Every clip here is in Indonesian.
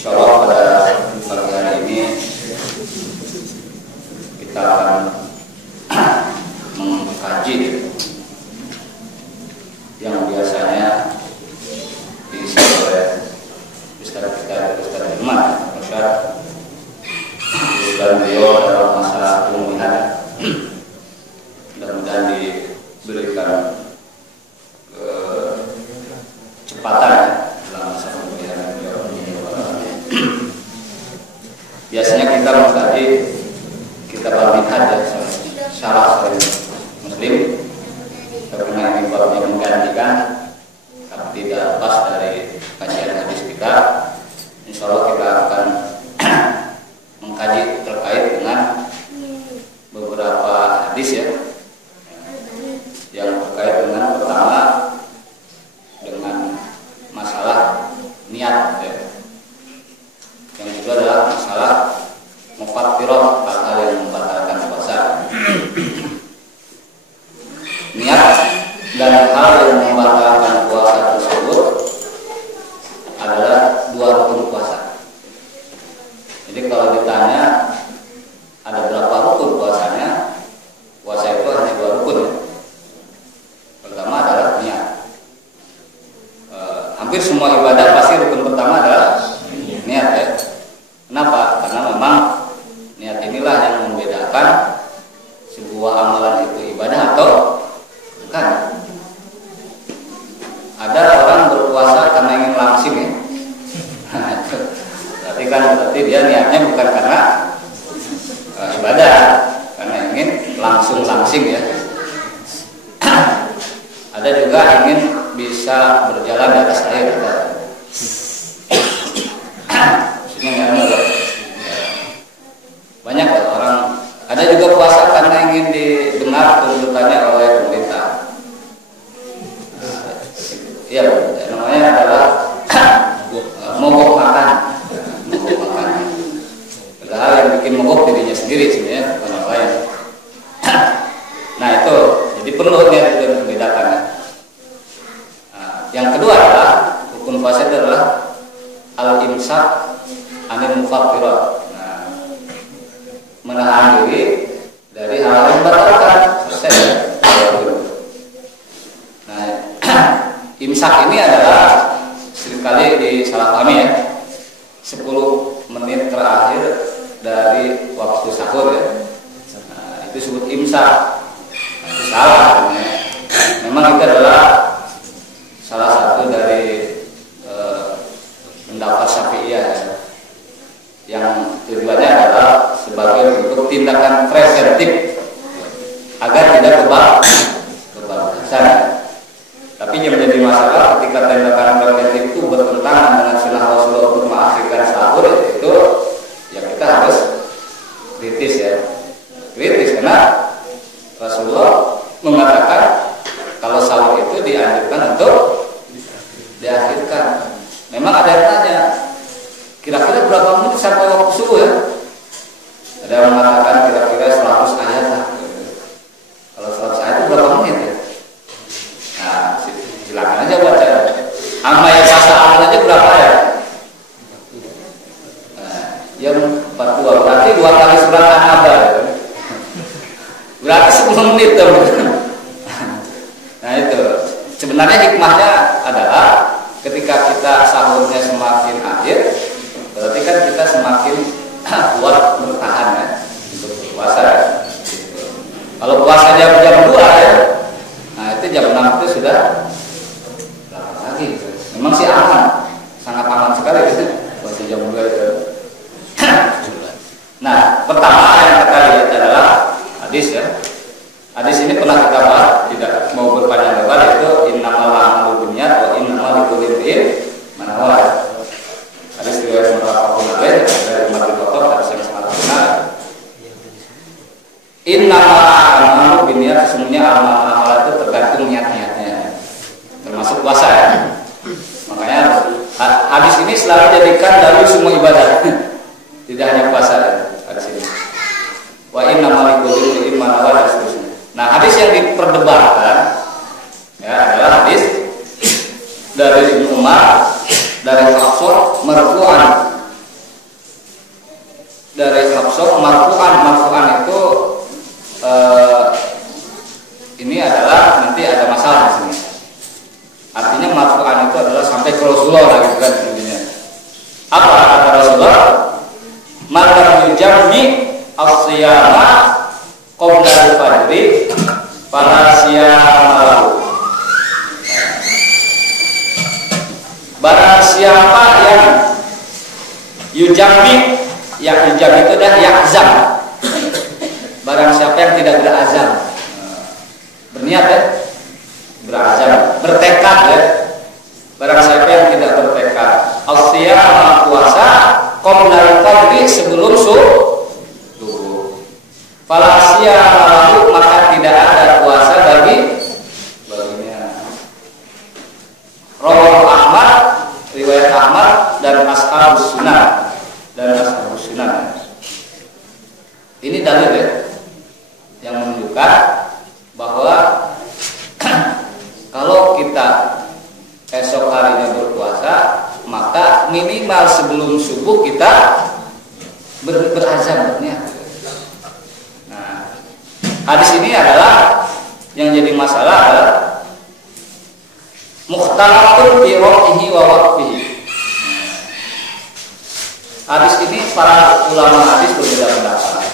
Insyaallah pada pagi hari ini kita akan mengkaji yang biasanya diisi oleh Ustaz kita, Ustaz Firman, Ustaz dan beliau dalam masa pemulihan. Mudah-mudahan diberikan kecepatan dalam masa pemulihan beliau. Biasanya kita mengkaji kitab Al-Minhaj syarah Sahih Muslim, karena ini babnya menggantikan tapi tidak lepas dari kajian hadis kita. Insyaallah kita akan mengkaji terkait dengan beberapa hadis ya, yang terkait dengan pertama dengan masalah niat ya. Yang kedua adalah masalah mufattirat, hal-hal yang membatalkan puasa. Niat dan hal yang membatalkan puasa tersebut adalah dua rukun puasa. Jadi kalau ditanya ada berapa rukun puasanya, puasa itu hanya dua rukun ya. Pertama adalah niat. Hampir semua ibadah pasti rukun pertama adalah niat ya. Kenapa? Karena memang niat inilah yang membedakan sebuah amalan itu ibadah atau bukan. Ada orang berpuasa karena ingin langsing ya. Berarti dia niatnya bukan karena ibadah, karena ingin langsing ya. Ada juga ingin bisa berjalan di atas air. Banyak orang. Ada juga puasa karena ingin didengar tuntutannya oleh pemerintah. Iya, namanya adalah mogok makan. Hal yang bikin mogok dirinya sendiri sebenarnya, bukan apa lain. Nah itu, jadi perlu niat itu membedakan. Yang kedua adalah rukun puasa itu adalah al-imsak anil mufattirat. Nah, menahan diri dari hal yang membatalkan. Nah, imsak ini adalah seringkali disalahpahami ya. 10 menit terakhir dari waktu sahur ya. Nah, itu disebut imsak. Nah, itu salah. Memang itu adalah salah satu dari pendapat Syafi'iyah ya, yang tujuannya adalah sebagai bentuk tindakan preventif agar tidak kebablasan. Tapi yang menjadi masalah ketika tindakan preventif itu bertentangan dengan sunnah Rasulullah untuk mengakhirkan sahur, itu ya kita harus kritis ya. Kritis karena Rasulullah mengatakan kalau sahur itu dianjurkan untuk diakhirkan. Memang ada yang tanya, kira-kira berapa menit sampai waktu subuh ya? Ada yang mengatakan kira-kira 100 ayat lah. Kalau 100 ayat itu berapa menit ya? Nah, silakan aja baca. Amma yang pasal aja berapa ya? Nah, yang 42 berarti 2 kali surat An-Naba. Berarti 10 menit tuh. Nah itu sebenarnya hikmahnya adalah ketika kita sahurnya semakin akhir, berarti kan kita semakin kuat bertahan ya untuk puasa. Kalau puasa jam 2 ya, nah itu jam 6 itu sudah lagi. Memang sih aman, sangat aman sekali gitu. Puasa jam 2 itu. Nah, pertama yang kita lihat adalah hadis ya. Hadis ini pernah kita bahas, tidak mau berpanjang lebar, itu innamal a'malu binniyat wa innamal likulli imri'in ma nawa. Hadis riwayat Muttafaqun alaih dari Umar bin Khattab, hadis yang sangat benar. Innamal a'malu binniyat, sesungguhnya amal-amal itu tergantung niat-niatnya, termasuk puasa ya. Makanya hadis ini selalu jadikan dari semua ibadah, tidak hanya puasa ya, hadis ini. Wa innamal likulli imri'in ma nawa dan seterusnya. Nah, hadis yang diperdebatkan ya adalah hadis dari Ibnu Umar dari Hafsah marfu'an dari Hafsah marfu'an itu ini adalah nanti ada masalah di sini. Artinya marfu'an itu adalah sampai ke Rasulullah lah gitu kan intinya. Apa kata Rasulullah? Man lam yujammi as-siyama qabla al-fajri fala siyama lahu. Barang siapa yang yujammi, yang yujammi itu adalah ya'zam. Barang siapa yang tidak berazam, berniat ya, berazam, bertekad ya. Barang siapa yang tidak bertekad, as-siyama puasa qabla al-fajri sebelum subuh. Fala siyama lahu, maka tidak ada puasa baginya. Rawahu Ahmad, riwayat Ahmad dan Ashabus Sunan Ini dalil ya, yang menunjukkan bahwa kalau kita esok harinya berpuasa, maka minimal sebelum subuh kita berazam berniat. Nah, hadis ini adalah yang jadi masalah adalah mukhtalafun fi waqtihi wa waqtihi. Hadis ini para ulama hadis berbeda pendapat.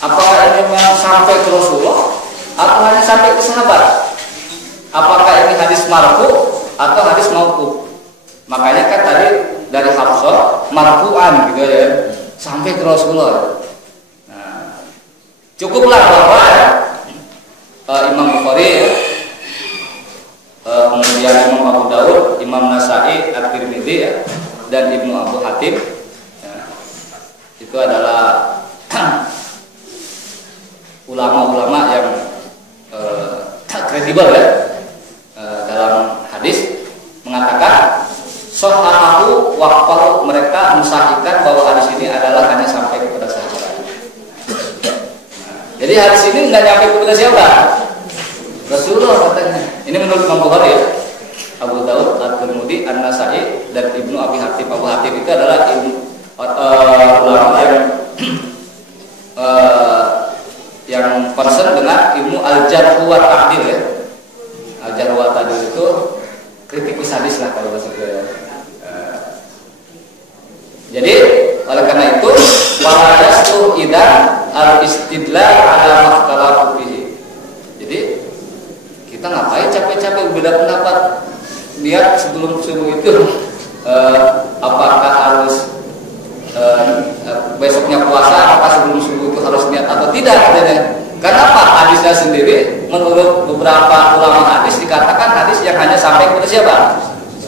Apakah ini memang sampai ke Rasulullah atau hanya sampai ke sahabat? Apakah ini hadis marfu atau hadis mauquf? Makanya kan tadi dari Hafsah marfu'an gitu ya, sampai ke Rasulullah. Nah, cukuplah bahwa Imam Bukhari ya, kemudian Imam Abu Daud, Imam Nasa'i, At-Tirmidzi ya, dan Ibnu Abu Hatim ya, itu adalah ulama-ulama yang kredibel ya, dalam hadis mengatakan sahahu waqahu, mereka mensahihkan bahwa hadis ini adalah hanya sampai kepada sahabat. Jadi hadis ini enggak nyampe kepada siapa? Rasulullah katanya. Ini menurut Imam Bukhari ya, Abu Daud, At-Tirmidzi, An-Nasa'i dan Ibnu Abi Hatim. Abu Hatim itu adalah ulama yang concern dengan ilmu al-jarh wa ta'dil ya. Al-jarh wa ta'dil itu kritikus hadis lah kalau bahasa kita. Jadi oleh karena itu walastu idan al-istidlal ala makhtalafu fihi. Jadi kita ngapain capek-capek beda pendapat, lihat sebelum subuh itu apakah harus besoknya puasa, apakah sebelum subuh itu harus niat atau tidak katanya. Kenapa? Hadisnya sendiri menurut beberapa ulama hadis dikatakan hadis yang hanya sampai kepada siapa?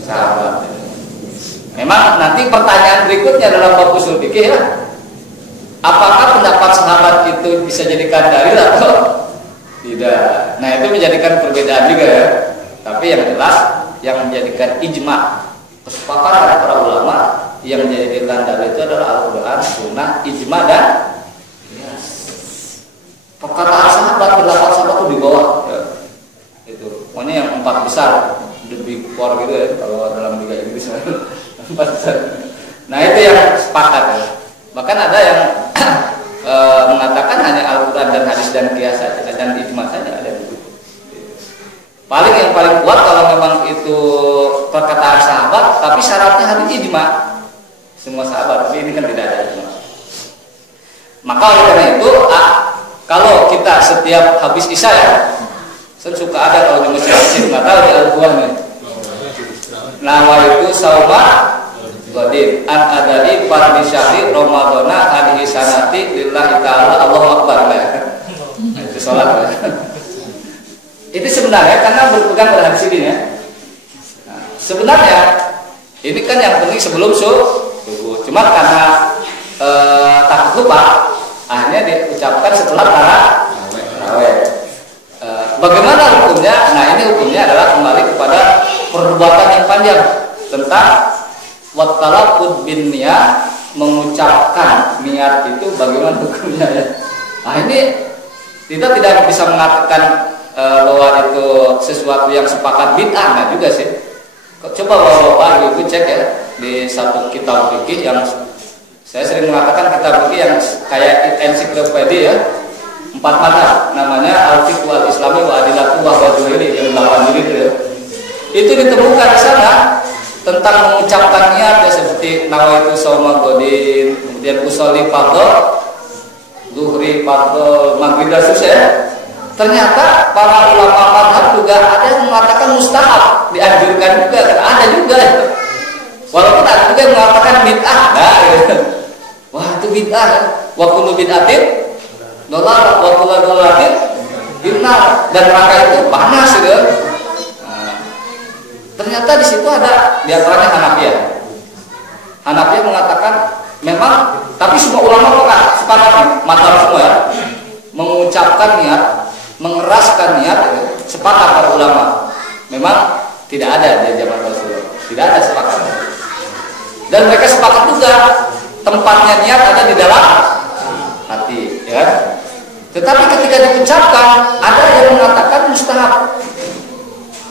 Sahabat. Memang nanti pertanyaan berikutnya dalam bab usul fikih ya, apakah pendapat sahabat itu bisa jadikan dalil atau tidak? Nah itu menjadikan perbedaan juga ya. Tapi yang jelas yang menjadikan ijma, kesepakatan para ulama yang menjadikan dalil itu adalah Al-Quran, Sunnah, ijma dan qiyas. Perkataan sahabat, pendapat sahabat itu di bawah ya. Itu pokoknya yang 4 besar, the big four gitu ya kalau dalam Liga Inggris. 4 besar. Nah itu yang sepakat ya. Bahkan ada yang mengatakan hanya Al-Quran dan hadis dan qiyas saja dan ijma saja ada itu. Yang paling kuat kalau memang itu perkataan sahabat, tapi syaratnya harus ijma semua sahabat. Tapi ini kan tidak ada ijma. Maka oleh karena itu, kalau kita setiap habis isya ya, saya suka ada kalau di masjid nggak tahu di Al-Quran nih. Nawa itu sauma godin an adai fardhi syahri ramadhana hadhihi sanati lillahi ta'ala Allahu akbar. Nah, itu sholat. Itu sebenarnya karena berpegang pada hadis ini ya. Nah, sebenarnya ini kan yang penting sebelum subuh. Cuma karena takut lupa, akhirnya diucapkan setelah tarawih. Bagaimana hukumnya? Nah ini hukumnya adalah kembali kepada perbuatan yang panjang tentang wattalaqud bin niat, mengucapkan niat itu bagaimana hukumnya ya. Nah ini kita tidak bisa mengatakan bahwa itu sesuatu yang sepakat bid'ah, nah juga sih. Coba bapak ibu cek ya di satu kitab fikih yang Saya sering mengatakan kitab fikih yang kayak ensiklopedia ya, 4 mata, namanya Al-Fiqh Wal-Islami wa Adilatu wa Wajhili yang 8 jilid ya. Itu ditemukan di sana tentang mengucapkan niat ya, seperti nawaitu shauma godin, kemudian usolli fardhu zuhri, fardhu maghrib dan seterusnya. Ternyata para ulama mazhab juga ada yang mengatakan mustahab, dianjurkan juga, ada juga. Walaupun ada juga yang mengatakan bid'ah, nah, gitu. Wah itu bid'ah, wa kullu bid'atin dolalah, wa kullu dolalatin finnar, dan neraka itu panas gitu. Nah, ternyata di situ ada di antaranya Hanafiyah. Hanafiyah mengatakan memang, tapi semua ulama sepakat, mazhab semua ya, mengucapkan niat, mengeraskan niat, sepakat para ulama. Memang tidak ada di zaman Rasulullah, tidak ada sepakat. Dan mereka sepakat juga tempatnya niat ada di dalam hati, ya. Tetapi ketika diucapkan, ada yang mengatakan mustahab,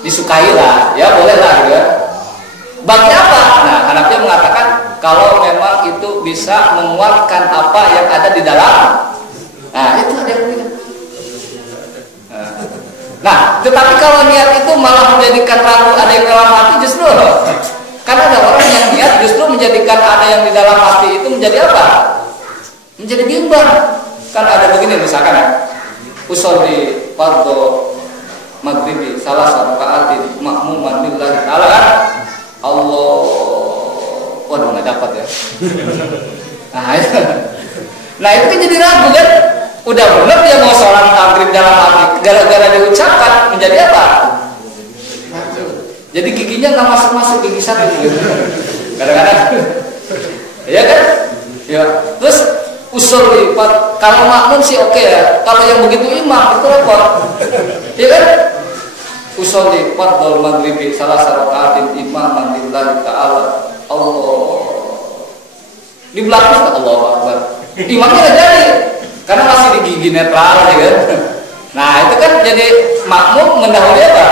disukailah, ya bolehlah, gitu ya. Bagi apa? Nah, Hanafi mengatakan kalau memang itu bisa menguatkan apa yang ada di dalam. Nah, itu ada yang bilang. Nah, tetapi kalau niat itu malah menjadikan ragu ada yang dalam hati, justru karena ada orang yang niat justru menjadikan ada yang di dalam hati itu menjadi apa? Menjadi bimbang. Kan ada begini misalkan ya, usolli fardhu maghribi salah raka'atin ma'muman lillahi ta'ala kan? Allah, waduh nggak dapat ya. Nah itu kan jadi ragu kan? Udah benar dia mau sholat maghrib dalam hati, gara-gara diucapkan menjadi apa? Jadi giginya nggak masuk gigi satu gitu. Kadang-kadang, ya kan? Ya. Terus usul lipat, kalau makmum sih oke ya. Kalau yang begitu imam itu repot, ya kan? Usul lipat dol maghribi salah sarokaatin imam lillahi ta'ala Allah. Di belakang Allah Akbar. Imamnya nggak jadi, karena masih di gigi netral, ya kan? Nah itu kan jadi makmum mendahului apa?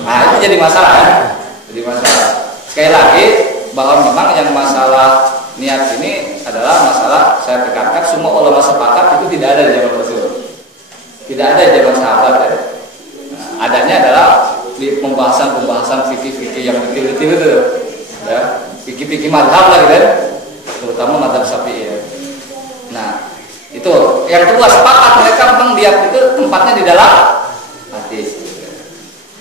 Nah itu jadi masalah kan? Jadi masalah. Sekali lagi bahwa memang yang masalah niat ini adalah masalah, saya tekankan semua ulama sepakat itu tidak ada di zaman Rasul, tidak ada di zaman sahabat ya. Nah, adanya adalah di pembahasan fikih-fikih yang detail-detail itu ya, fikih-fikih mazhab lah gitu, terutama mazhab Syafi'i ya. Nah itu yang kedua sepakat mereka memang niat itu tempatnya di dalam hati.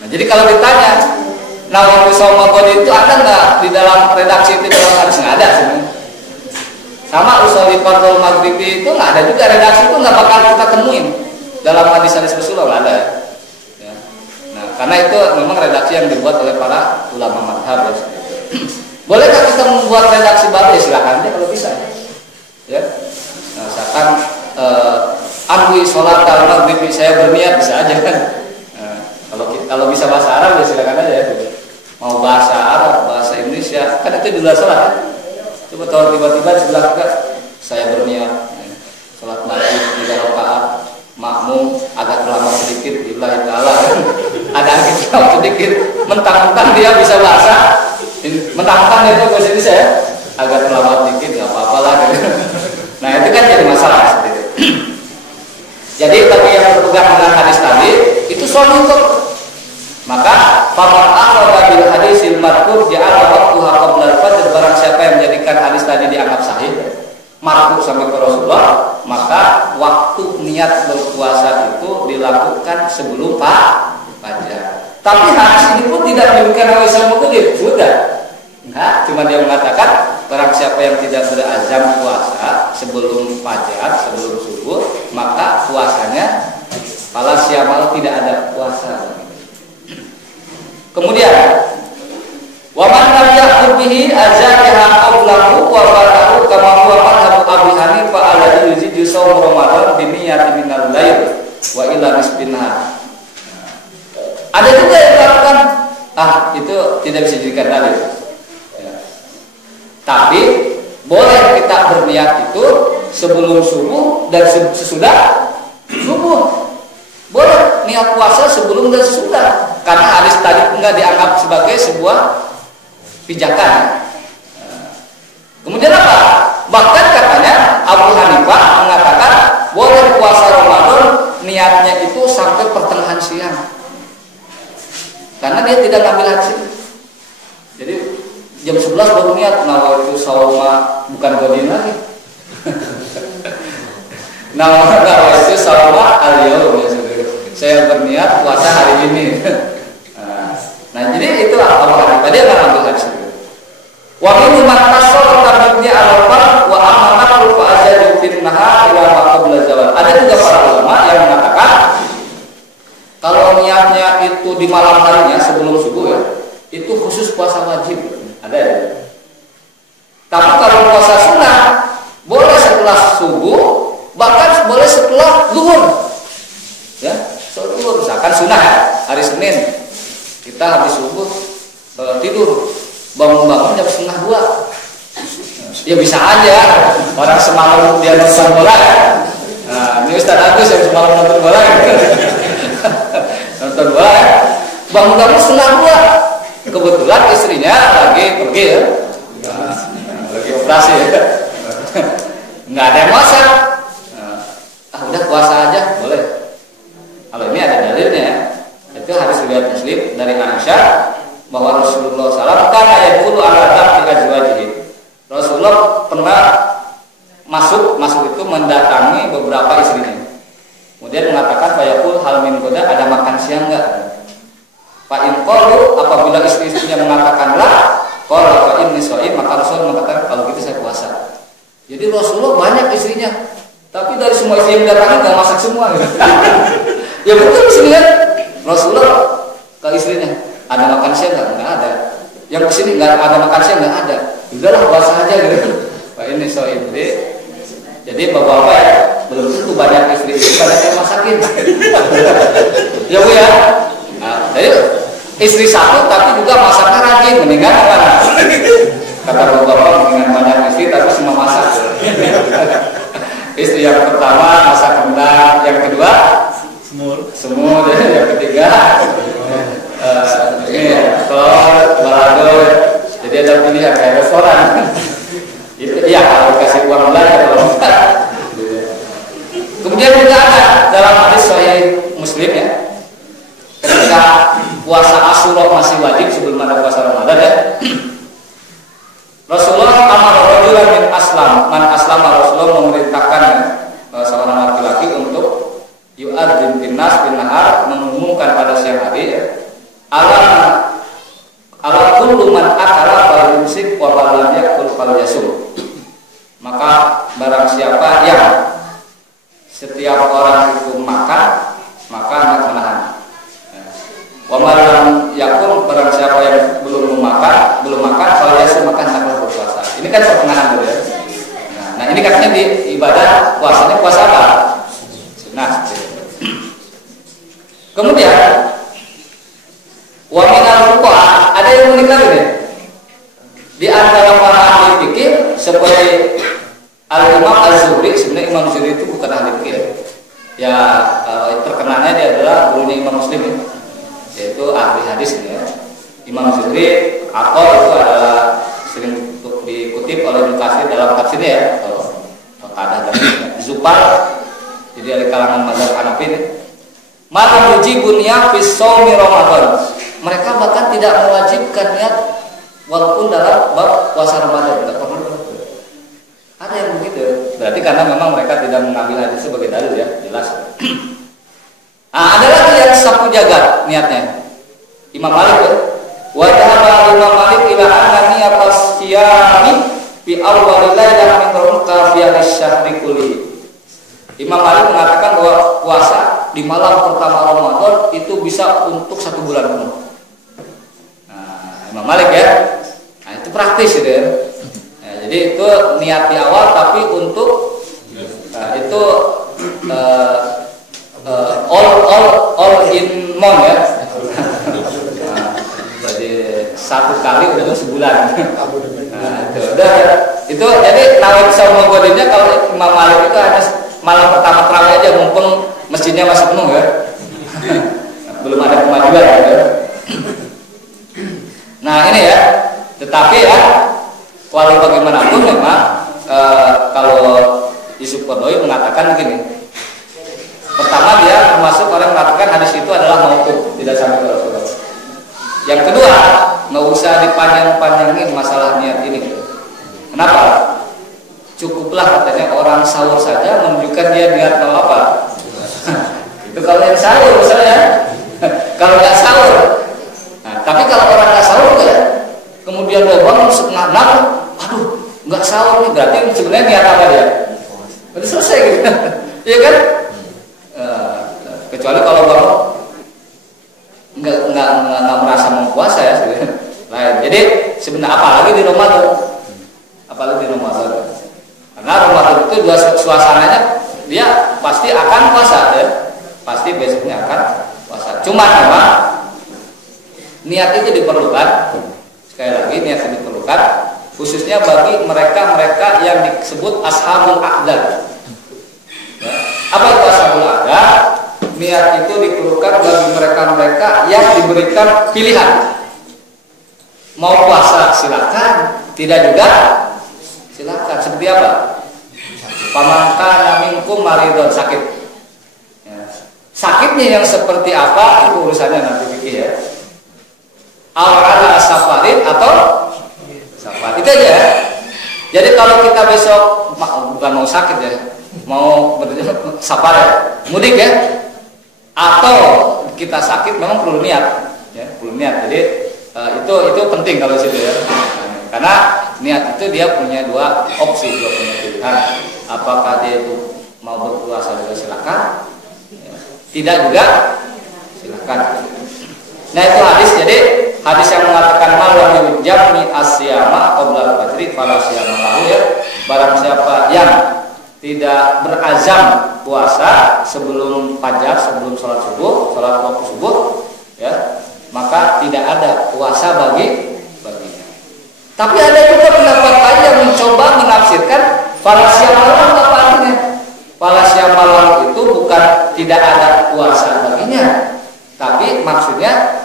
Nah jadi kalau ditanya nawaitu shauma godin itu ada nggak di dalam redaksi itu, dalam hadis nggak ada sebenarnya. Sama usolli fardhu maghribi itu nggak ada juga, redaksi itu nggak bakal kita temuin dalam hadis-hadis Rasulullah, nggak ada ya. Nah karena itu memang redaksi yang dibuat oleh para ulama mazhab ya. Bolehkah kita membuat redaksi baru? Ya silakan aja kalau bisa ya. Nah misalkan anwi sholat al-maghribi, saya berniat, bisa aja kan. Nah, kalau bisa bahasa Arab ya silakan aja ya. Mau bahasa Arab, bahasa Indonesia, kan itu di luar sholat ya. Coba kalau tiba-tiba sebelah juga saya berniat sholat maghrib 3 rakaat, makmum agak terlambat sedikit, lillahi ta'ala, ada agak terlambat sedikit, mentang-mentang dia bisa bahasa, mentang-mentang dia itu bahasa Indonesia ya, agak terlambat sedikit, nggak apa-apa lah. Nah itu kan jadi masalah seperti itu. Jadi bagi yang berpegang dengan hadis tadi itu sahih kok. Maka faman akhadha bil hadisil marfu' ja'ala waqtuha qabla al-fajr, barang siapa yang menjadikan hadis tadi dianggap sahih marfu' sampai ke Rasulullah, maka waktu niat berpuasa itu dilakukan sebelum fajar. Tapi hadis ini pun tidak menyebutkan hadis yang mukjizat, sudah. Enggak, cuma dia mengatakan barang siapa yang tidak berazam puasa sebelum fajar, sebelum subuh, maka puasanya fala siyamal, tidak ada puasa. Kemudian wa man lam ya'khudh bihi azakaha qablahu wa ba'dahu kama huwa madhhabu Abi Hanifah alladhi yuzidu shaum Ramadan bi niyyati minal lail wa ila nisfin nahar. Ada juga yang mengatakan itu tidak bisa dijadikan dalil ya. Tapi boleh kita berniat itu sebelum subuh dan sesudah subuh. Boleh niat puasa sebelum dan sesudah, karena hadis tadi enggak dianggap sebagai sebuah pijakan. Kemudian apa? Bahkan dia tidak ngambil haji. Jadi jam 11 baru niat, itu sauma bukan godin lagi. Itu sauma al-yaum ya saudara. Saya berniat puasa hari ini. Nah jadi itu apa? Tadi nggak ngambil haji. Wa min man tasawwara tabdi'nya al-fard wa amana fa ajadu fil nahar ila ma qabla zawal. Ada juga para ulama yang mengatakan kalau niatnya itu di malam harinya sebelum subuh ya, itu khusus puasa wajib. Ada ya. Tapi kalau puasa sunnah boleh setelah subuh, bahkan boleh setelah zuhur. Ya, setelah zuhur. Misalkan sunnah ya, hari Senin kita habis subuh tidur, bangun-bangun jam 1:30. Ya bisa aja orang semalam dia nonton bola ya. Nah, ini Ustaz Agus yang semalam nonton bola ya. Nonton bola ya. Bangun-bangun 1:30. Kebetulan istrinya lagi pergi ya. Lagi operasi ya. Nggak ada yang masak. Udah puasa aja boleh. Kalau ini ada dalilnya ya. Itu hadis riwayat Muslim dari Aisyah bahwa Rasulullah SAW kan yaqulu ala ta'ati azwajihi. Rasulullah pernah masuk itu mendatangi beberapa istrinya. Kemudian mengatakan fayaqul hal min qada, ada makan siang enggak? Fa in qalu, apabila istri-istrinya mengatakan la, qala fa inni shaim, maka Rasul mengatakan kalau gitu saya puasa. Jadi Rasulullah banyak istrinya, tapi dari semua istri yang datangi enggak masak semua gitu. Ya betul sih kan? Rasulullah ke istrinya, ada makan siang enggak ada. Yang kesini enggak ada makan siang enggak ada. Udahlah puasa aja gitu. Pak ini shaim. Jadi bapak-bapak ya, belum tentu banyak istri banyak yang masakin. Ya Bu ya. Nah, jadi istri satu tapi juga masaknya rajin, mendingan mana? Kata bapak mendingan banyak istri tapi semua masak. Istri yang pertama masak rendang, yang kedua semur, yang ketiga balado. Jadi ada pilihan kayak restoran. Itu ya kalau kasih uang belanja kalau enggak. Kemudian juga ada dalam hadis Sahih Muslim ya. Ketika puasa Asyura masih wajib sebelum ada puasa Ramadan ya. Rasulullah amar rajulan min aslam, man aslama, Rasulullah memerintahkan seorang laki-laki untuk yu'adzin binnas bin nahar, mengumumkan pada siang hari ya. Ala kullu man akala fal yumsik wa lam yakul fal yasum. Maka barang siapa yang setiap orang itu makan, maka hendak menahan. Wa man yakul, barang siapa yang belum makan, fal yasum, maka hendak berpuasa. Ini kan pertengahan dulu ya. Nah, ini katanya di ibadah puasanya puasa apa? Sunnah. Kemudian wa minal fuqaha, ada yang menikah ini. Di antara para ahli fikih seperti Al-Imam Az-Zuhri, sebenarnya Imam Zuhri itu bukan ahli fikih. Ya, terkenalnya dia adalah gurunya Imam Muslim ya. Yaitu ahli hadis ya. Imam Zuhri atau itu adalah sering dikutip oleh Ibnu Katsir dalam tafsirnya ya. Kalau ada Zupal, jadi dari kalangan mazhab Hanafi ya. Malam wajibun niat fi shaumi Ramadan. Mereka bahkan tidak mewajibkan niat walaupun dalam bab puasa Ramadan, tidak perlu. Ada yang begitu. Berarti karena memang mereka tidak mengambil hadis sebagai dalil ya, jelas. Ada lagi yang sapu jagat niatnya. Imam Malik ya. Wa dhahaba Imam Malik ila anna niyatas siyami fi awwalil lailah min ramadan syahri kulli. Imam Malik mengatakan bahwa puasa di malam pertama Ramadan itu bisa untuk 1 bulan penuh. Nah, Imam Malik ya. Nah, itu praktis gitu ya. Nah, jadi itu niat di awal tapi untuk itu all in one ya. Nah, jadi 1 kali untuk sebulan. Nah, itu udah itu jadi nawait sama godinnya kalau Imam Malik itu hanya malam pertama terawih aja mumpung masjidnya masih penuh ya. Belum ada kemajuan ya. Nah ini ya. Tetapi ya walau bagaimanapun memang kalau Yusuf Qaradawi mengatakan begini. Pertama dia termasuk orang yang mengatakan hadis itu adalah mauquf, tidak sampai ke Rasulullah. Yang kedua, nggak usah dipanjang-panjangin masalah niat ini. Kenapa? Cukuplah katanya orang sahur saja menunjukkan dia niat mau apa. Itu kalau yang sahur misalnya. Kalau nggak sahur. Nah, tapi kalau orang nggak sahur ya, kemudian dia bangun setengah 6, aduh nggak sahur nih, berarti sebenarnya niat apa dia? Berarti selesai gitu. Iya kan? Kecuali kalau bangun nggak merasa mau puasa ya sebenarnya. Lain. Jadi sebenarnya apalagi di Ramadan. Apalagi di Ramadan. Karena Ramadan itu dua suasananya dia pasti akan puasa ya. Pasti besoknya akan puasa. Cuma memang niat itu diperlukan. Sekali lagi niat itu diperlukan khususnya bagi mereka-mereka yang disebut ashabul aqdar. Ya. Apa itu ashabul aqdar? Niat itu diperlukan bagi mereka-mereka yang diberikan pilihan. Mau puasa silakan, tidak juga silakan. Seperti apa? Paman kana minkum maridun, sakit. Ya. Sakitnya yang seperti apa itu urusannya nanti fikih ya. Al-ala safarin atau safar. Itu aja. Jadi kalau kita besok bukan mau sakit ya, mau safar ya, mudik ya. Atau kita sakit memang perlu niat ya, perlu niat. Jadi itu penting kalau situ ya. Karena niat itu dia punya dua opsi, dua punya pilihan. Apakah dia itu mau berpuasa juga silakan, ya. Tidak juga silakan. Nah itu hadis. Jadi hadis yang mengatakan malam jamni asyama qabla al-fajri fala syama lahu ya. Barang siapa yang tidak berazam puasa sebelum fajar, sebelum sholat subuh, sholat waktu subuh, ya, maka tidak ada puasa baginya. Tapi ada juga pendapat lain yang mencoba menafsirkan falasya malam apa artinya? Falasya malam itu bukan tidak ada puasa baginya, tapi maksudnya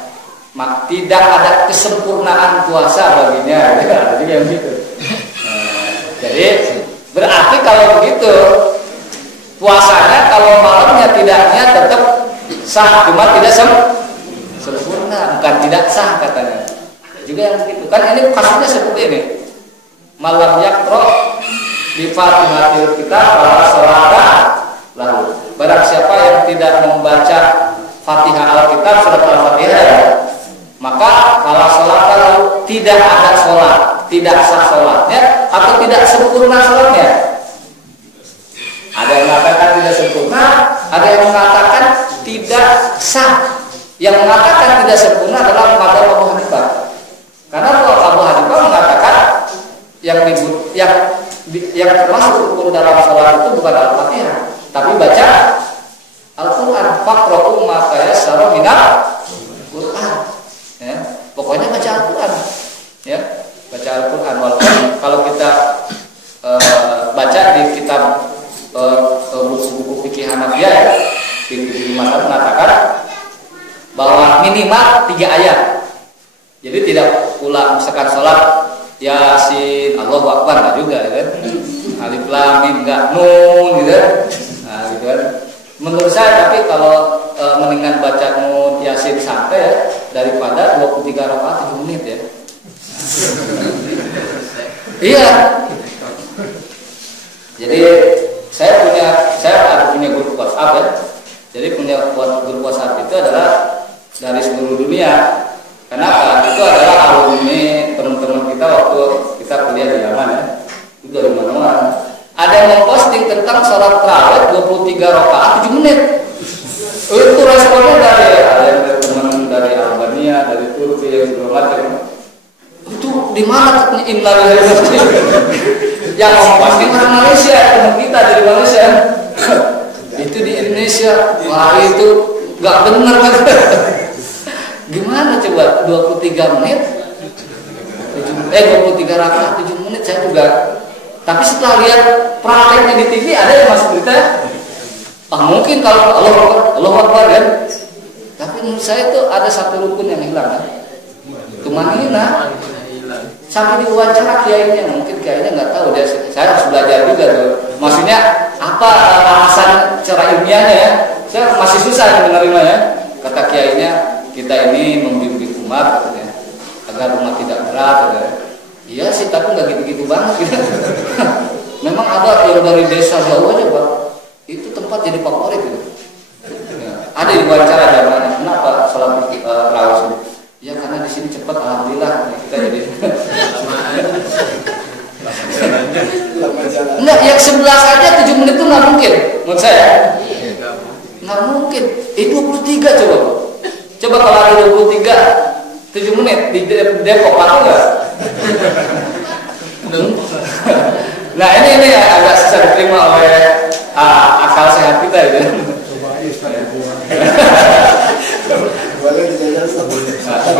tidak ada kesempurnaan puasa baginya. Ada juga yang gitu. Jadi berarti kalau begitu puasanya kalau malamnya tidak niat tetap sah, cuma tidak sempurna, bukan tidak sah katanya. Juga yang begitu kan, ini kasusnya seperti ini. Malam yakro di Fatihatil Kitab wala sholata lahu. Barang siapa yang tidak membaca Fatihah Alkitab surat Al-Fatihah, maka wala sholata lahu, tidak ada sholat, tidak sah sholatnya atau tidak sempurna sholatnya. Ada yang mengatakan tidak sempurna, ada yang mengatakan tidak sah. Yang mengatakan tidak sempurna adalah mazhab Abu Hanifah. Karena Abu Hanifah mengatakan yang termasuk rukun dalam sholat itu bukan Al-Fatihah, tapi baca Al-Quran. Faqra'u ma tayassara minal Quran. Ya, pokoknya baca Al-Quran. Ya, baca Al-Quran. Walaupun kalau kita baca di kitab buku fikih Hanafiyah ya, di mazhab mengatakan bahwa minimal 3 ayat. Jadi tidak pula misalkan sholat Yasin, Allahu Akbar enggak juga kan. Alif Lam Mim enggak, Nun gitu. Nah, gitu kan. Menurut saya tapi kalau mendingan baca Nun Yasin santai ya daripada 23 rakaat 7 menit ya. Iya. Jadi saya ada punya grup WhatsApp ya. Jadi punya grup WhatsApp itu adalah dari seluruh dunia. Kenapa? Itu adalah alumni teman-teman kita waktu kita kuliah di Yaman ya. Itu dari mana-mana. Ada yang memposting tentang sholat tarawih 23 rakaat 7 menit. Itu responnya ada yang dari teman dari Albania, dari Turki yang segala macam. Itu di mana katanya innalillahi yang memposting orang Malaysia, teman kita dari Malaysia. Itu di Indonesia. Wah itu nggak benar kan? Gimana coba 23 menit 23 rakaat 7 menit saya juga. Tapi setelah lihat prakteknya di TV ada yang masuk berita mungkin kalau Allah Akbar kan. Tapi menurut saya itu ada satu rukun yang hilang kan. Tumanina. Sampai diwawancara kiainya, mungkin kiainya nggak tahu dia. Saya harus belajar juga tuh. Maksudnya apa alasan secara ilmiahnya ya? Saya masih susah menerima ya. Kata kiainya, kita ini membimbing Jumat katanya, agar rumah tidak berat katanya. Iya sih, tapi nggak gitu-gitu banget gitu. Memang ada yang dari desa jauh aja Pak, itu tempat jadi favorit gitu. Ya, ada di wawancara zamannya, kenapa sholat rawuh? Ya karena di sini cepat, alhamdulillah kita jadi. Enggak, yang sebelah saja 7 menit itu nggak mungkin, menurut saya. Nggak mungkin. 23 coba. Coba kalau ada 23, 7 menit di Depok laku nggak? Nah ini agak susah diterima oleh akal sehat kita gitu.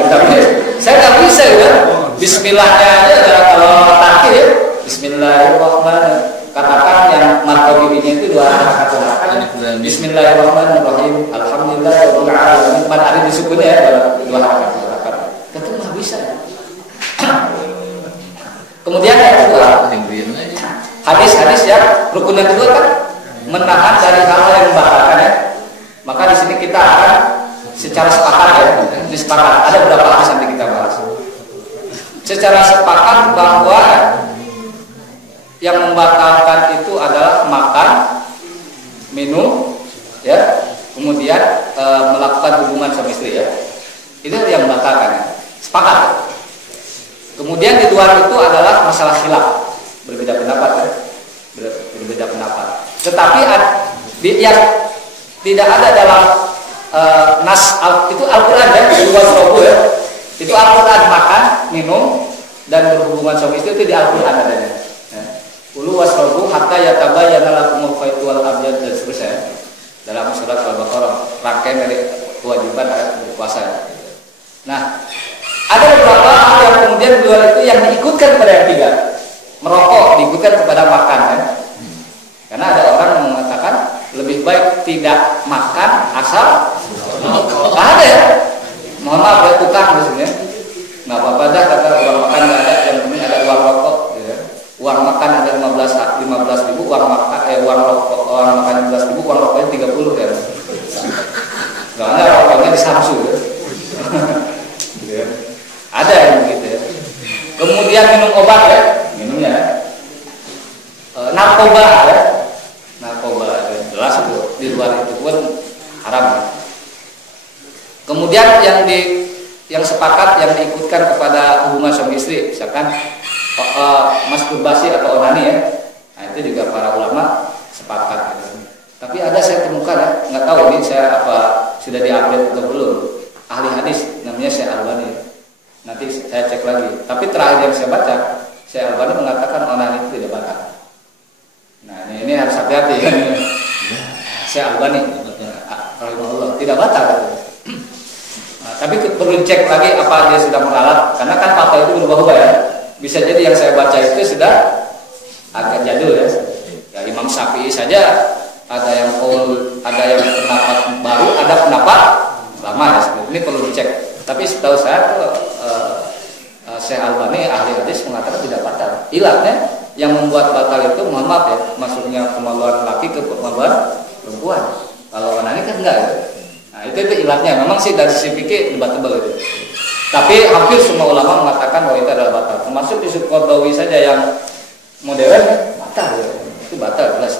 Tapi saya nggak bisa ya. Bismillahnya aja kalau takir ya. Bismillahirrahmanirrahim. Katakan yang marqabinya itu 2 rakaat. Bismillahirrahmanirrahim. Alhamdulillahirabbil alamin. Pada hari disukunnya ya 2 rakaat. Tentu nggak bisa. Kemudian yang kedua, hadis-hadis yang rukun yang kedua kan menahan dari hal-hal yang membatalkan ya. Maka di sini kita akan secara sepakat ya, disepakati. Ada beberapa hadis nanti kita bahas. Secara sepakat bahwa yang membatalkan itu adalah makan, minum, ya, kemudian melakukan hubungan suami istri ya. Itu yang membatalkan ya. Sepakat. Kemudian di luar itu adalah masalah khilaf, berbeda pendapat ya. Berbeda pendapat. Tetapi yang tidak ada dalam nas itu Al-Qur'an ya, ya. Itu Al-Qur'an, makan, minum dan berhubungan suami istri itu di Al-Qur'an adanya. Kulu wasrobu hatta yatabayyana lakumul khaytul abyad dan seterusnya. Dalam surat Al-Baqarah, rangkaian dari kewajiban berpuasa. Nah, ada beberapa hal yang kemudian di luar itu yang diikutkan kepada yang tiga. Merokok diikutkan kepada makan kan? Karena ada orang yang mengatakan lebih baik tidak makan asal ada ya. Mohon maaf ya, tukang maksudnya. Nggak apa-apa dah kata uang makan nggak ada, yang penting ada uang rokok. Ya. Uang makan ada 15 ribu, uang makan 15 ribu, uang rokoknya 30 ya. Nggak ada rokoknya di Samsu ya. Ya. Ada yang begitu ya. Kemudian minum obat ya, minumnya narkoba ya. Narkoba ya. Jelas itu di luar itu pun haram ya. Kemudian yang sepakat yang diikutkan kepada hubungan suami istri, misalkan masturbasi atau onani ya. Nah itu juga para ulama sepakat gitu. Tapi ada saya temukan ya, nggak tahu ini saya apa sudah diupdate atau belum. Ahli hadis namanya Syekh Albani. Nanti saya cek lagi. Tapi terakhir yang saya baca, Syekh Albani mengatakan onani itu tidak batal. Nah ini harus hati-hati ya. Syekh Albani rahimahullah tidak batal. Nah, tapi perlu cek lagi apa dia sudah meralat, karena kan fatwa itu berubah-ubah ya. Bisa jadi yang saya baca itu sudah agak jadul ya. Ya Imam Syafi'i saja ada yang pendapat baru, ada pendapat lama ya. Ini perlu dicek. Tapi setahu saya Syekh Albani ahli hadis mengatakan tidak batal. Ilatnya yang membuat batal itu mohon maaf ya, masuknya kemaluan laki ke kemaluan perempuan. Kalau onani kan enggak ya. Nah itu ilatnya. Memang sih dari sisi fikih debatable itu. Tapi hampir semua ulama mengatakan bahwa itu adalah batal. Termasuk di Qardhawi saja yang modern batal ya. Itu batal jelas.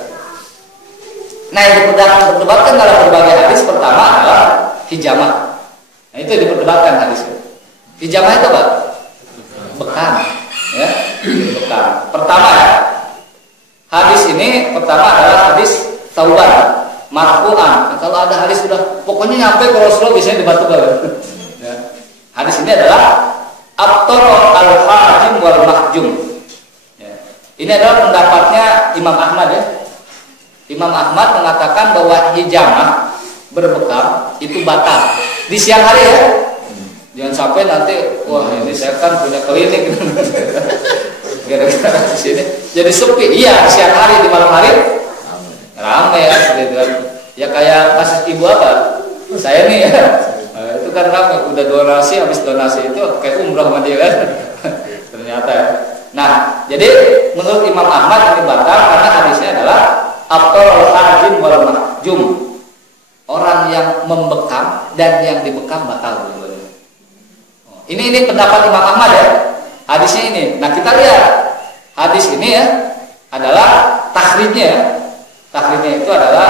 Nah yang diperdebatkan dalam berbagai hadis pertama adalah hijamah. Nah itu diperdebatkan hadis. Hijamah itu apa? Bekam ya. Bekam. Pertama ya. Hadis ini pertama adalah hadis taubat marfu'an. Nah, kalau ada hadis sudah pokoknya nyampe ke Rasulullah biasanya debatable ya. Hadis ini adalah At-Toro al-Hajim wal Mahjum ya. Ini adalah pendapatnya Imam Ahmad ya. Imam Ahmad mengatakan bahwa hijamah berbekam itu batal di siang hari ya. Jangan sampai nanti wah ini saya kan punya klinik gara-gara di sini jadi sepi. Iya siang hari, di malam hari ramai ya gitu kan. Ya kayak kasus ibu apa? Saya nih ya. Nah, itu kan ramai, udah donasi, habis donasi itu kayak umroh sama dia kan. Ternyata ya. Nah, jadi menurut Imam Ahmad ini batal karena hadisnya adalah Abtul Hajim wal Mahjum. Orang yang membekam dan yang dibekam batal. Ini pendapat Imam Ahmad ya. Hadisnya ini. Nah, kita lihat hadis ini ya adalah takhrijnya ya. Takhrijnya itu adalah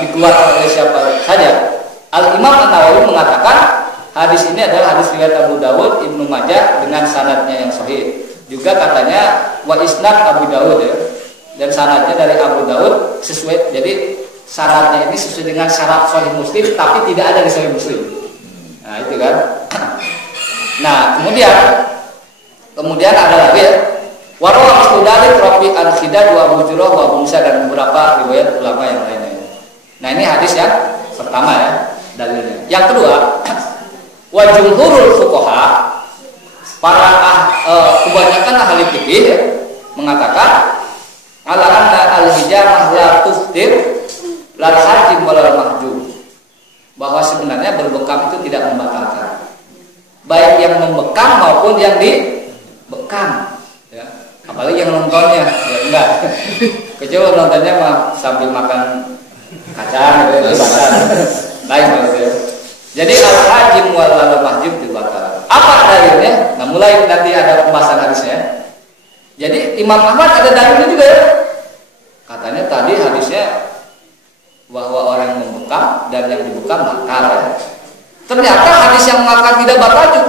dikeluarkan oleh siapa saja. Al-Imam An-Nawawi mengatakan hadis ini adalah hadis riwayat Abu Dawud, Ibnu Majah dengan sanadnya yang sahih. Juga katanya wa isnad Abu Dawud ya. Dan sanadnya dari Abu Dawud sesuai, jadi sanadnya ini sesuai dengan syarat Sahih Muslim tapi tidak ada di Sahih Muslim. Nah, itu kan. Nah, kemudian ada lagi ya. Warwa Asdudali Rafi Al-Khidad wa Abu Jurah wa Abu Musa dan beberapa riwayat ulama yang lainnya. Nah, ini hadis yang pertama ya dalilnya. Yang kedua, wa jumhurul fuqaha, para kebanyakan ahli fikih ya, mengatakan ala anna al-hijamah la tuftir la hajim wal mahjum, bahwa sebenarnya berbekam itu tidak membatalkan, baik yang membekam maupun yang dibekam ya. Apalagi yang nontonnya ya enggak. Kecuali nontonnya mah sambil makan kacang gitu lain gitu ya. Jadi al-hajim wal mahjum dibatalkan. Apa dalilnya? Nah, mulai nanti ada pembahasan hadisnya. Jadi Imam Ahmad ada dalilnya juga ya. Katanya tadi hadisnya bahwa orang yang membekam dan yang dibekam batal ya. Ternyata hadis yang mengatakan tidak batal juga,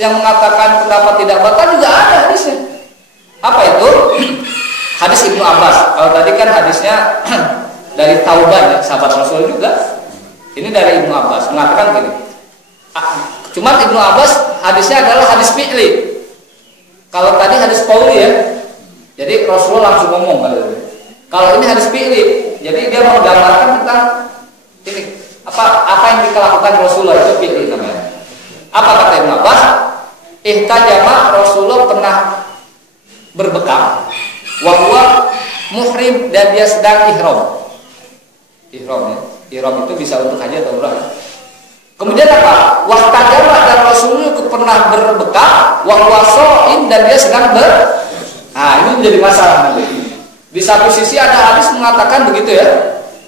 yang mengatakan pendapat tidak batal juga ada hadisnya. Apa itu? Hadis Ibnu Abbas. Kalau tadi kan hadisnya dari Tauban ya, sahabat Rasul juga. Ini dari Ibnu Abbas mengatakan begini. Cuma Ibnu Abbas hadisnya adalah hadis fi'li. Kalau tadi hadis qauli ya. Jadi Rasulullah langsung ngomong kalau ini hadis fi'li. Jadi dia mau gambarkan tentang ini apa yang dilakukan Rasulullah itu fi'li namanya. Apa kata Ibnu Abbas? Ihtajama, Rasulullah pernah berbekam wa huwa muhrim dan dia sedang ihram. Ihram ya. Ihram itu bisa untuk haji atau umrah. Kemudian apa? Wahtajama, dan Rasulullah pernah berbekam wa huwa shaim dan dia sedang Nah, ini menjadi masalah nanti. Di satu sisi ada hadis mengatakan begitu ya,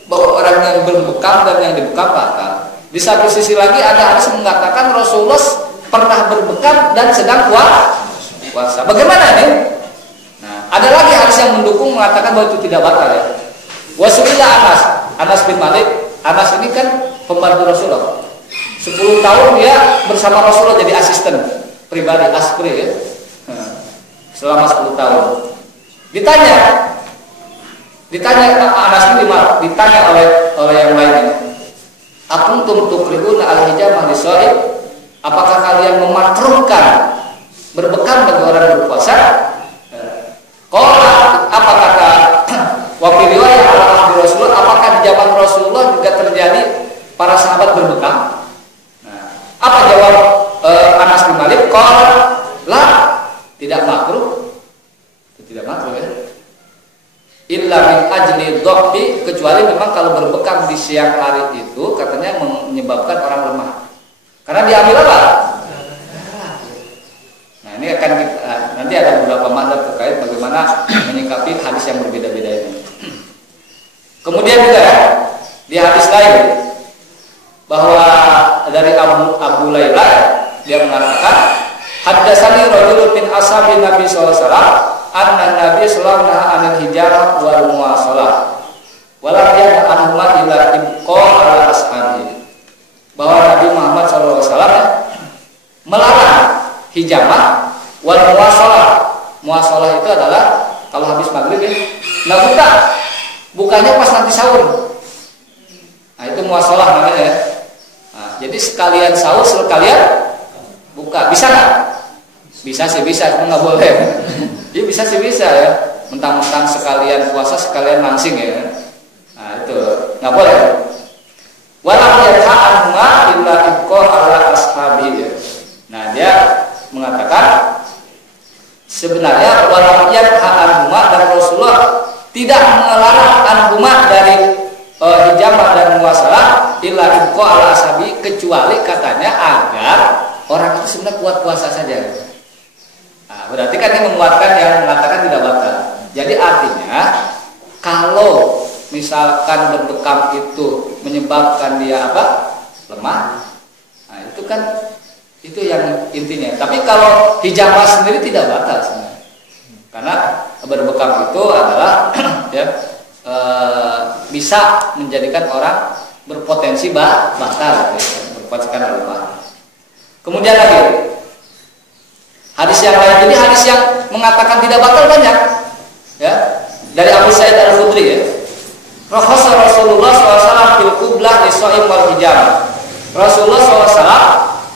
bahwa orang yang berbekam dan yang dibekam batal. Di satu sisi lagi ada hadis mengatakan Rasulullah pernah berbekam dan sedang puasa. Bagaimana nih? Nah, ada lagi hadis yang mendukung mengatakan bahwa itu tidak batal ya. Wasuila Anas bin Malik. Anas ini kan pembantu Rasulullah. 10 tahun dia bersama Rasulullah jadi asisten pribadi aspri ya. Selama 10 tahun. Ditanya Anas bin Malik ditanya oleh yang lainnya. Akuntum tukrihuna al-hijamah li-shaim? Apakah kalian memakruhkan berbekam bagi orang berpuasa? Qala, apa kata wa fi riwayat al Rasulullah, apakah di zaman Rasulullah juga terjadi para sahabat berbekam? Nah, apa jawab Anas bin Malik? Qala la, tidak makruh. Tidak makruh ya. Illa min ajli dhaqti, kecuali memang kalau berbekam di siang hari itu katanya menyebabkan orang lemah. Karena diambil apa? Nah, ini akan nanti ada beberapa mazhab terkait bagaimana menyikapi hadis yang berbeda-beda ini. Kemudian juga di hadis lain bahwa dari Abu Laila dia mengatakan haddatsani rajulun min ashabin Nabi sallallahu alaihi wasallam anna Nabi sallallahu alaihi wasallam anil hijrah wal muwasalah wala yana anhuma illa ibqa ala ashabi, bahwa Nabi Muhammad sallallahu alaihi wasallam melarang hijamah wal muwasalah. Muwasalah itu adalah kalau habis maghrib ya, nah bukannya pas nanti sahur. Nah, itu muwasalah namanya ya. Nah, jadi sekalian sahur sekalian buka, bisa nggak? Bisa sih bisa, cuma nggak boleh. Dia bisa sih bisa ya, mentang-mentang sekalian puasa sekalian langsing ya. Nah itu nggak boleh. Walau yata'an ma illa ibqa ala ashabi ya. Nah dia mengatakan sebenarnya walau yata'an ma, dan Rasulullah tidak melarang anhuma dari hijamah dan muwasalah illa ibqa ala ashabi, kecuali katanya agar orang itu sebenarnya kuat puasa saja. Nah, berarti kan ini menguatkan yang mengatakan tidak batal. Jadi artinya kalau misalkan berbekam itu menyebabkan dia apa? Lemah. Nah, itu kan Itu yang intinya. Tapi kalau hijamah sendiri tidak batal sebenarnya. Karena berbekam itu adalah ya, bisa menjadikan orang berpotensi batal, berpotensi lupa. Kemudian lagi hadis yang lain. Jadi hadis yang mengatakan tidak batal banyak. Ya, dari Abu Sa'id Al-Khudri ya. Rakhasa Rasulullah SAW fil qublah lis-shaim wal hijamah. Rasulullah SAW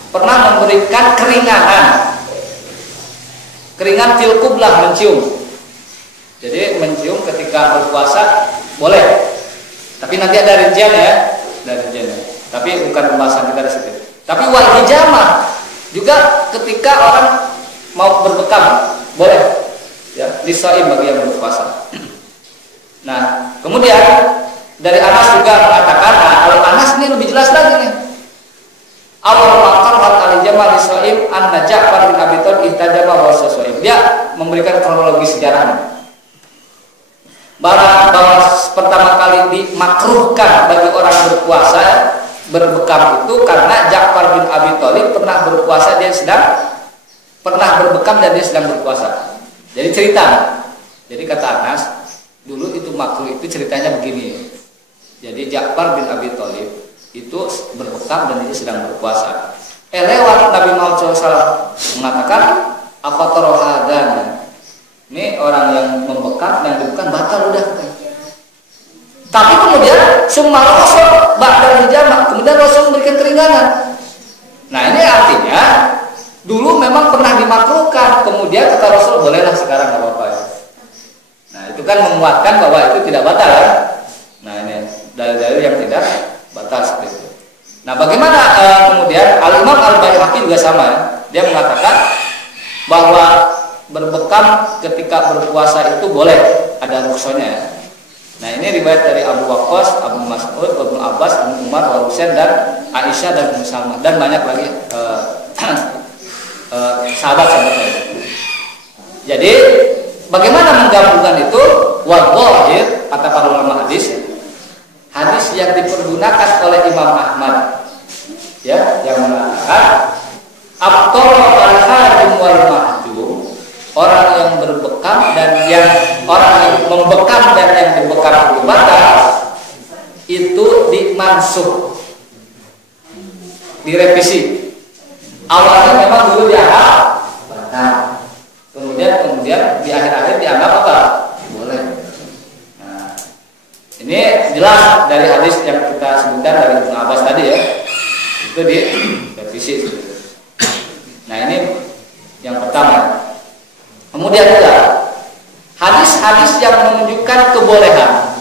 pernah memberikan keringanan fil qublah, mencium. Jadi mencium ketika berpuasa boleh. Tapi nanti ada rincian ya, Tapi bukan pembahasan kita di situ. Tapi wal hijamah juga ketika orang mau berbekam boleh. Ya, lis-shaim bagi yang berpuasa. Nah, kemudian dari Anas juga mengatakan, kalau Anas ini lebih jelas lagi nih. Awal makar wat al-jamal lis-shaim anna Ja'far bin Abi Thalib ihtajama wa shaim. Dia memberikan kronologi sejarahnya. Bahwa pertama kali dimakruhkan bagi orang berpuasa berbekam itu karena Ja'far bin Abi Thalib pernah berpuasa, pernah berbekam dan dia sedang berpuasa. Jadi cerita. Jadi kata Anas, dulu itu makruh itu ceritanya begini. Jadi Ja'far bin Abi Thalib itu berbekam dan dia sedang berpuasa. Lewat Nabi Muhammad SAW mengatakan, afatorohadan. Ini orang yang membekam dan dibekam batal udah. Tapi kemudian summa Rasul ba'da hijamah, kemudian Rasul memberikan keringanan. Nah ini artinya dulu memang pernah dimakruhkan, kemudian kata Rasul bolehlah sekarang nggak apa-apa ya. Nah itu kan menguatkan bahwa itu tidak batal ya. Nah ini dalil-dalil yang tidak batal seperti itu. Nah bagaimana kemudian Al-Imam Al-Baihaqi juga sama ya. Dia mengatakan bahwa berbekam ketika berpuasa itu boleh, ada rukhsahnya ya. Nah ini riwayat dari Abu Waqqas, Abu Mas'ud, Abu Abbas, Abu Umar, Abu Husain dan Aisyah dan Ummu Salmah dan banyak lagi sahabat-sahabat lain. Jadi bagaimana menggabungkan itu? Wadhahir kata para ulama hadis yang dipergunakan oleh Imam Ahmad ya, yang mengatakan abtara al-hajim wal mahjum, orang yang berbekam dan orang yang membekam dan yang dibekam itu batal, itu dimansuh, direvisi. Awalnya memang dulu dianggap batal, kemudian di akhir-akhir dianggap apa? Boleh. Nah, ini jelas dari hadis yang kita sebutkan dari Ibnu Abbas tadi ya, itu direvisi. Nah ini yang pertama. Kemudian juga hadis-hadis yang menunjukkan kebolehan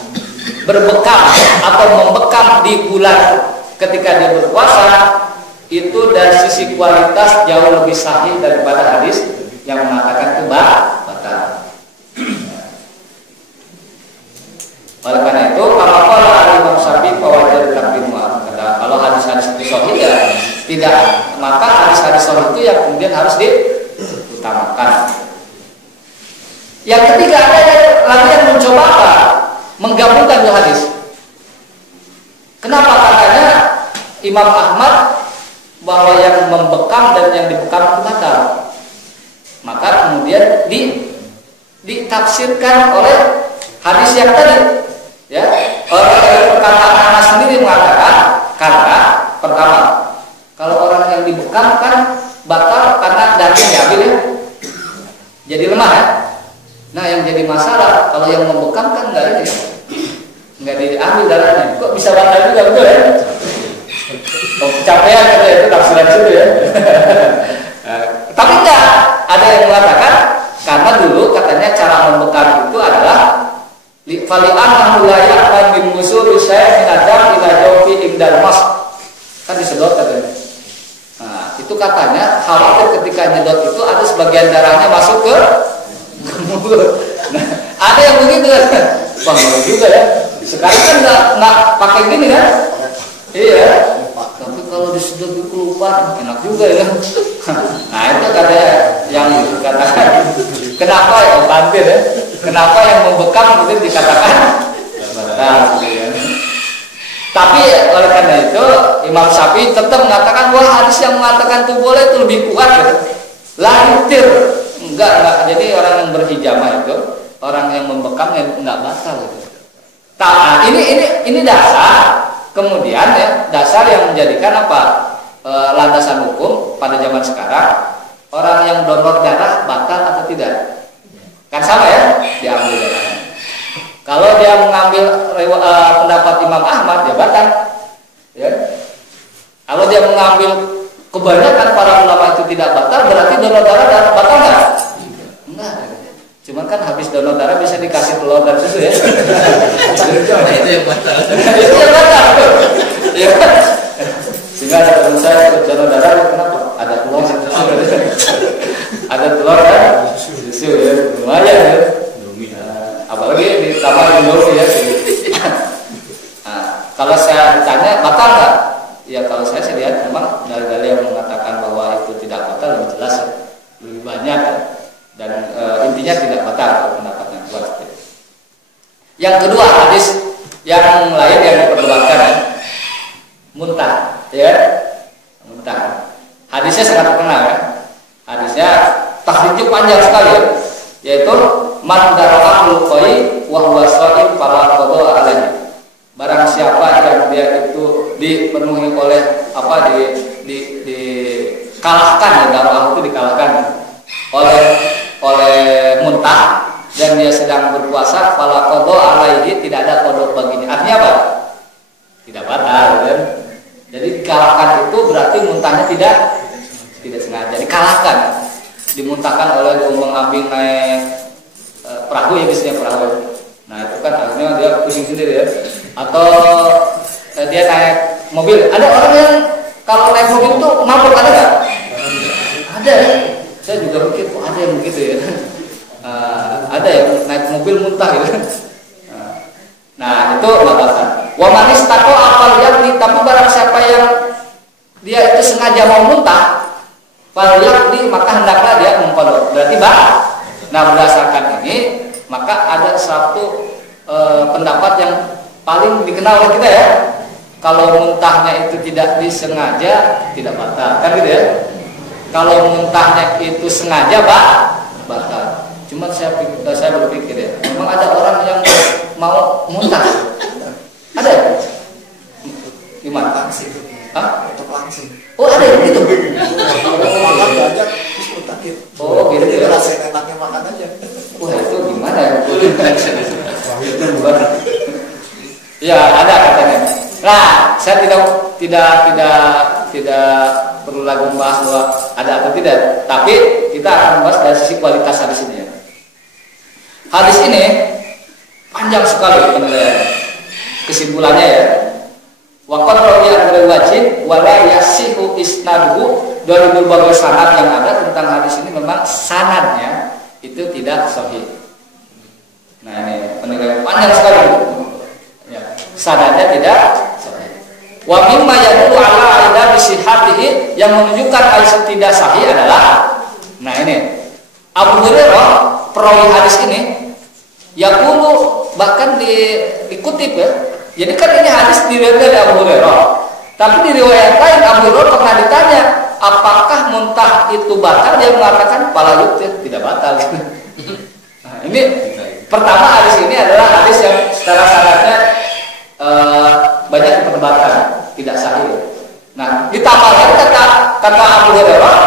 berbekam atau membekam di bulan ketika dia berpuasa, itu dari sisi kualitas jauh lebih sahih daripada hadis yang mengatakan itu batal. Oleh karena itu, kalau Imam Syafi'i fawajar takdim kata kalau hadis-hadis itu sahih ya tidak, maka hadis-hadis sahih itu yang kemudian harus diutamakan. Yang ketiga ada lagi yang mencoba apa? Menggabungkan dua hadis. Kenapa? Katanya Imam Ahmad bahwa yang membekam dan yang dibekam itu batal. Maka kemudian ditafsirkan oleh hadis yang tadi. Ya, oleh perkataan Anas sendiri mengatakan karena pertama, kalau orang yang dibekam kan batal karena daging diambil ya, jadi lemah ya. Nah yang jadi masalah kalau yang membekam kan nggak diambil darahnya, kok bisa batal juga, betul ya? Oh, kecapean kata itu tafsiran situ ya. Tapi enggak, ada yang mengatakan karena dulu katanya cara membekam itu adalah fali'annahu la ya'man bin musul syai' min adam ila jawfi imdal mas, kan disedot katanya. Nah itu katanya khawatir ketika nyedot itu ada sebagian darahnya masuk ke mulut. Nah, ada yang begitu kan? Wah, juga ya. Sekarang kan nggak pakai gini kan? Iya. Tapi kalau disedot itu keluar, enak juga ya. Nah itu katanya yang dikatakan. Kenapa ya bantir ya? Kenapa yang membekam itu dikatakan batal? Tapi oleh karena itu Imam Syafi'i tetap mengatakan wah hadis yang mengatakan itu boleh itu lebih kuat gitu. Lantir. Enggak. Jadi orang yang berhijamah itu, orang yang membekam yang enggak batal gitu. Nah, ini dasar. Kemudian ya, dasar yang menjadikan apa? Landasan hukum pada zaman sekarang, orang yang donor darah batal atau tidak? Kan sama ya, diambil darahnya. Kalau dia mengambil pendapat Imam Ahmad, dia batal. Ya. Kalau dia mengambil kebanyakan para ulama itu tidak batal, berarti donor darah batal nggak? Enggak. Cuman kan habis donor darah bisa dikasih telur dan susu ya. Nah, itu yang batal. Itu yang batal. Ya. Sehingga ada teman saya donor darah kenapa? Ada telur dan susu. Ada telur dan susu ya. Lumayan ya. Apalagi ditambah Indomie ya. Nah, kalau saya ditanya batal nggak? Ya kalau saya lihat memang dalil-dalil yang mengatakan bahwa itu tidak batal lebih jelas ya. Lebih banyak ya. Dan intinya tidak batal pendapatnya kuat. Yang kedua hadis yang lain yang diperdebatkan ya. Muntah ya. Muntah. Hadisnya sangat terkenal ya. Hadisnya takhrijnya panjang sekali ya. Yaitu man dara'ul qai wa huwa sha'im fala qada alaihi. Barang siapa yang dia itu dipenuhi oleh apa dikalahkan ya, darah itu dikalahkan oleh muntah dan dia sedang berpuasa, fala qada alaihi, tidak ada qada baginya. Artinya apa? Tidak batal kan? Jadi dikalahkan itu berarti muntahnya tidak sengaja dikalahkan. Dimuntahkan oleh diumbang-ambing naik perahu ya, biasanya perahu. Nah itu kan akhirnya dia pusing sendiri ya. Atau dia naik mobil. Ada orang yang kalau naik mobil itu mabuk, ada nggak? Ada ya. Saya juga pikir kok ada yang begitu ya. Ada yang naik mobil muntah gitu. Nah itu batasan. Wa manis tako apal yakni, tapi barang siapa yang dia itu sengaja mau muntah, faliyakni, maka hendaklah dia mempeluk. Berarti nah berdasarkan ini maka ada satu pendapat yang paling dikenal oleh kita ya. Kalau muntahnya itu tidak disengaja tidak batal, kan gitu ya. Kalau muntahnya itu sengaja batal. Cuma saya berpikir ya, memang ada orang yang mau muntah. Ada ya? Gimana? Langsing. Hah? Untuk langsing. Oh ada yang gitu. Makan banyak terus muntah gitu. Oh gitu ya. Rasain enaknya makan aja. Wah itu gimana ya? Itu bukan. Ya ada katanya. Nah saya tidak perlu lagi membahas bahwa ada atau tidak. Tapi kita akan membahas dari sisi kualitas hadis ini ya. Hadis ini panjang sekali penilaian. Kesimpulannya ya. Waqad rawiya al-wajib wala yasihu isnaduhu, dari berbagai sanad yang ada tentang hadis ini memang sanadnya itu tidak sahih. Nah ini penilaian panjang sekali. Ya, sanadnya tidak sahih. Wa mimma yadullu ala adami sihhatihi, yang menunjukkan hadis tidak sahih adalah, nah ini Abu Hurairah perawi hadis ini yaqulu, bahkan dikutip ya. Jadi kan ini hadis diriwayatkan dari Abu Hurairah. Tapi di riwayat lain Abu Hurairah pernah ditanya, apakah muntah itu batal? Dia mengatakan pala yutir, tidak batal. Nah, ini pertama hadis ini adalah hadis yang secara sanadnya banyak perdebatan, tidak sahih. Nah, ditambah lagi kata Abu Hurairah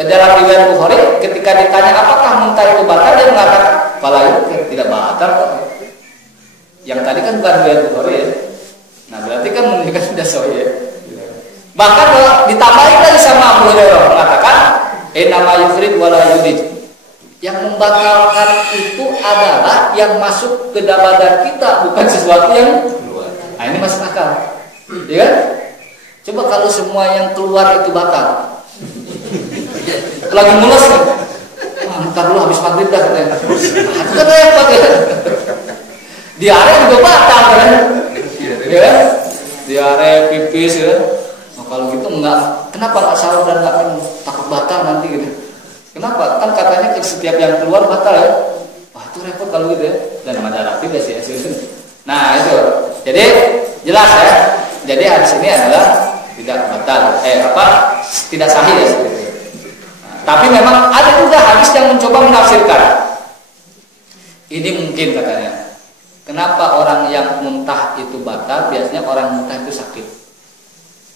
dalam riwayat Bukhari, ketika ditanya apakah muntah itu batal, dia mengatakan pala yutir, tidak batal kok. Yang tadi kan bukan riwayat Bukhari ya. Nah berarti kan menunjukkan tidak sahih ya. Bahkan ditambahin lagi sama Abu Hurairah mengatakan nama yufrid wala yudid. Yang membatalkan itu adalah yang masuk ke dalam badan kita, bukan sesuatu yang keluar. Nah ini masuk akal, ya kan? Coba kalau semua yang keluar itu batal. Lagi mules nih. Ntar dulu habis maghrib dah katanya. Itu kan repot ya. Diare juga batal kan? Ya, diare pipis ya. Nah, kalau gitu enggak, kenapa enggak sahur dan enggak minum? Takut batal nanti gitu. Kenapa? Kan katanya setiap yang keluar batal ya. Wah itu repot kalau gitu ya. Dan masyarakat tidak sih. Nah itu. Jadi jelas ya. Jadi hadis ini adalah tidak batal, tidak sahih ya seperti itu. Tapi memang ada juga hadis yang mencoba menafsirkan. Ini mungkin katanya. Kenapa orang yang muntah itu batal? Biasanya orang muntah itu sakit.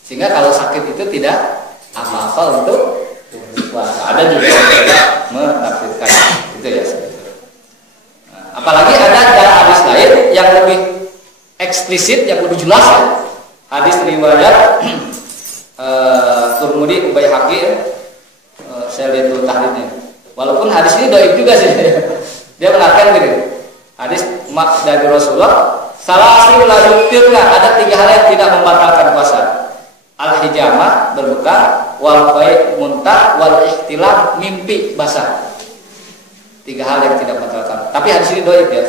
Sehingga kalau sakit itu tidak apa-apa untuk puasa. Ada juga yang menafsirkan itu ya. Apalagi ada dalam hadis lain yang lebih eksplisit, yang lebih jelas ya. Hadis riwayat Turmudi, Baihaqi, saya lihat dulu tahlilnya. Walaupun hadis ini dhaif juga sih. Dia mengatakan gini, hadis dari Rasulullah, salah satu layutirna, ada 3 hal yang tidak membatalkan puasa. Al-hijamah, berbekal, wal baik muntah, wal ihtilam, mimpi basah. 3 hal yang tidak membatalkan. Tapi hadis ini dhaif ya.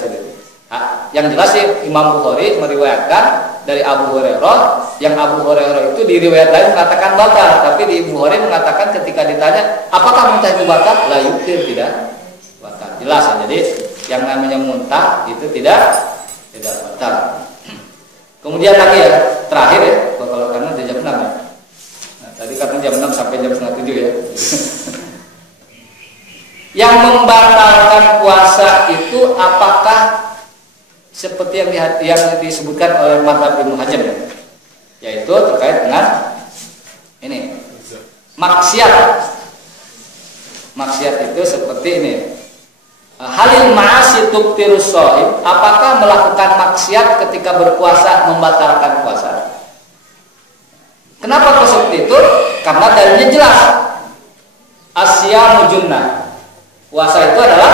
Yang jelas sih Imam Bukhari meriwayatkan dari Abu Hurairah, yang Abu Hurairah itu di riwayat lain mengatakan batal, tapi di Bukhari mengatakan ketika ditanya apakah muntah itu batal, la yuktir, tidak batal. Jelas ya. Jadi yang namanya muntah itu tidak batal. Kemudian lagi ya, terakhir ya, kalau karena di jam 6 ya. Nah, tadi katanya jam 6 sampai jam 6:30 ya. Yang membatalkan puasa itu apakah seperti yang disebutkan oleh mazhab Ibnu Hazm, yaitu terkait dengan ini maksiat. Maksiat itu seperti ini. Halil ma'asi tubtirus shaim, apakah melakukan maksiat ketika berpuasa membatalkan puasa? Kenapa kok seperti itu? Karena dalilnya jelas. Asyamu junnah. Puasa itu adalah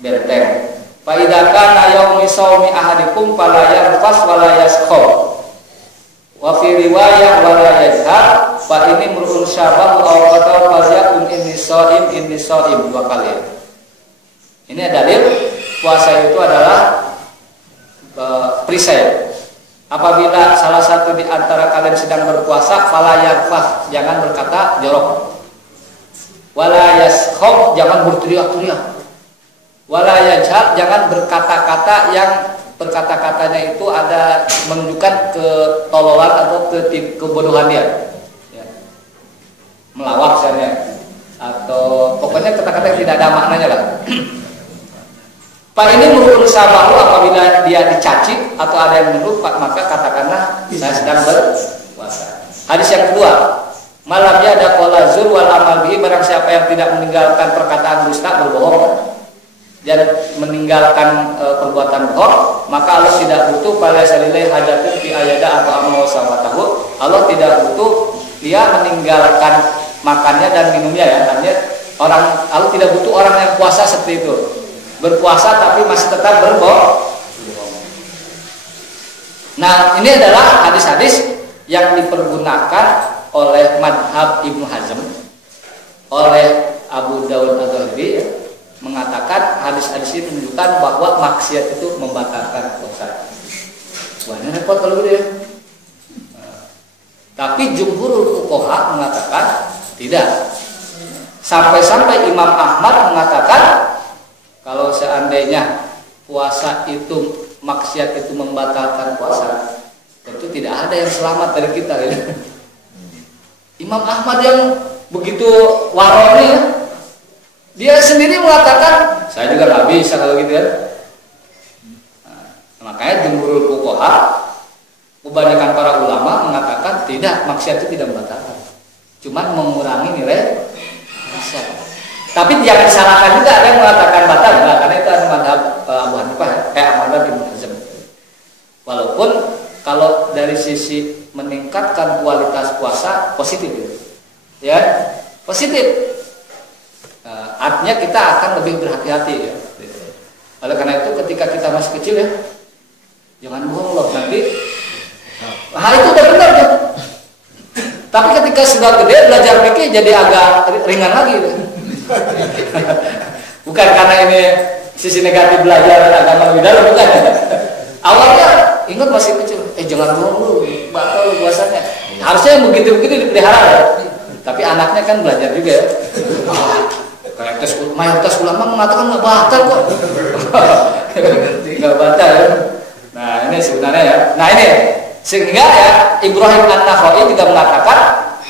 benteng. Fa idza kana yaumi shaumi ahadikum fala yarfas wala yaskhab. Wa fi riwayah wala yazhar fa ini murun syabahu aw qatal faziyun inni shaim dua kali. Ini dalil puasa itu adalah perisai. Apabila salah satu di antara kalian sedang berpuasa, fala yarfas, jangan berkata jorok. Wala yaskhab, jangan berteriak-teriak. Wala yajhar, jangan berkata-kata yang berkata-katanya itu ada menunjukkan ketololan atau kebodohan dia, ya. Melawak misalnya, atau pokoknya kata-kata yang tidak ada maknanya lah. Pak ini menurut sahabatku, apabila dia dicaci atau ada yang menurut, maka katakanlah saya sedang berpuasa. Hadis yang kedua, malamnya ada qala zur wal amal bihi, barang siapa yang tidak meninggalkan perkataan dusta, berbohong dan meninggalkan perbuatan bohong, maka Allah tidak butuh pada salilai hajatun fi ayada atau amal sawatahu. Allah tidak butuh dia meninggalkan makannya dan minumnya ya. Artinya Allah tidak butuh orang yang puasa seperti itu, berpuasa tapi masih tetap berbohong. Nah, ini adalah hadis-hadis yang dipergunakan oleh madhab Ibnu Hazm, oleh Abu Daud Adz-Dzahiri ya, mengatakan hadis-hadis ini menunjukkan bahwa maksiat itu membatalkan puasa. Wah, ini repot kalau gitu ya. Tapi jumhurul fuqaha mengatakan tidak. Sampai-sampai Imam Ahmad mengatakan kalau seandainya puasa itu maksiat itu membatalkan puasa, tentu tidak ada yang selamat dari kita ya. Imam Ahmad yang begitu waroni ya, dia sendiri mengatakan saya juga nggak bisa kalau gitu ya. Nah, makanya jumhurul fuqaha, kebanyakan para ulama mengatakan tidak, maksiat itu tidak membatalkan, cuman mengurangi nilai maksiat. Tapi jangan disalahkan juga, ada yang mengatakan batal enggak, karena itu adalah madhab Abu Hanifah ya, kayak madhab Ibnu Hazm. Walaupun kalau dari sisi meningkatkan kualitas puasa positif ya, positif. Artinya kita akan lebih berhati-hati ya. Oleh karena itu ketika kita masih kecil ya, jangan bohong loh nanti. Nah itu udah benar ya. Tapi ketika sudah gede belajar fikih jadi agak ringan lagi. Bukan karena ini sisi negatif belajar agama lebih dalam, bukan. Awalnya ingat masih kecil, jangan bohong lu, batal lu puasanya. Harusnya yang begitu-begitu dipelihara ya. Tapi anaknya kan belajar juga ya. Kayak mayoritas ulama mengatakan nggak batal kok. Nggak batal ya. Nah ini sebenarnya ya. Nah ini Sehingga ya Ibrahim An-Nakhai juga mengatakan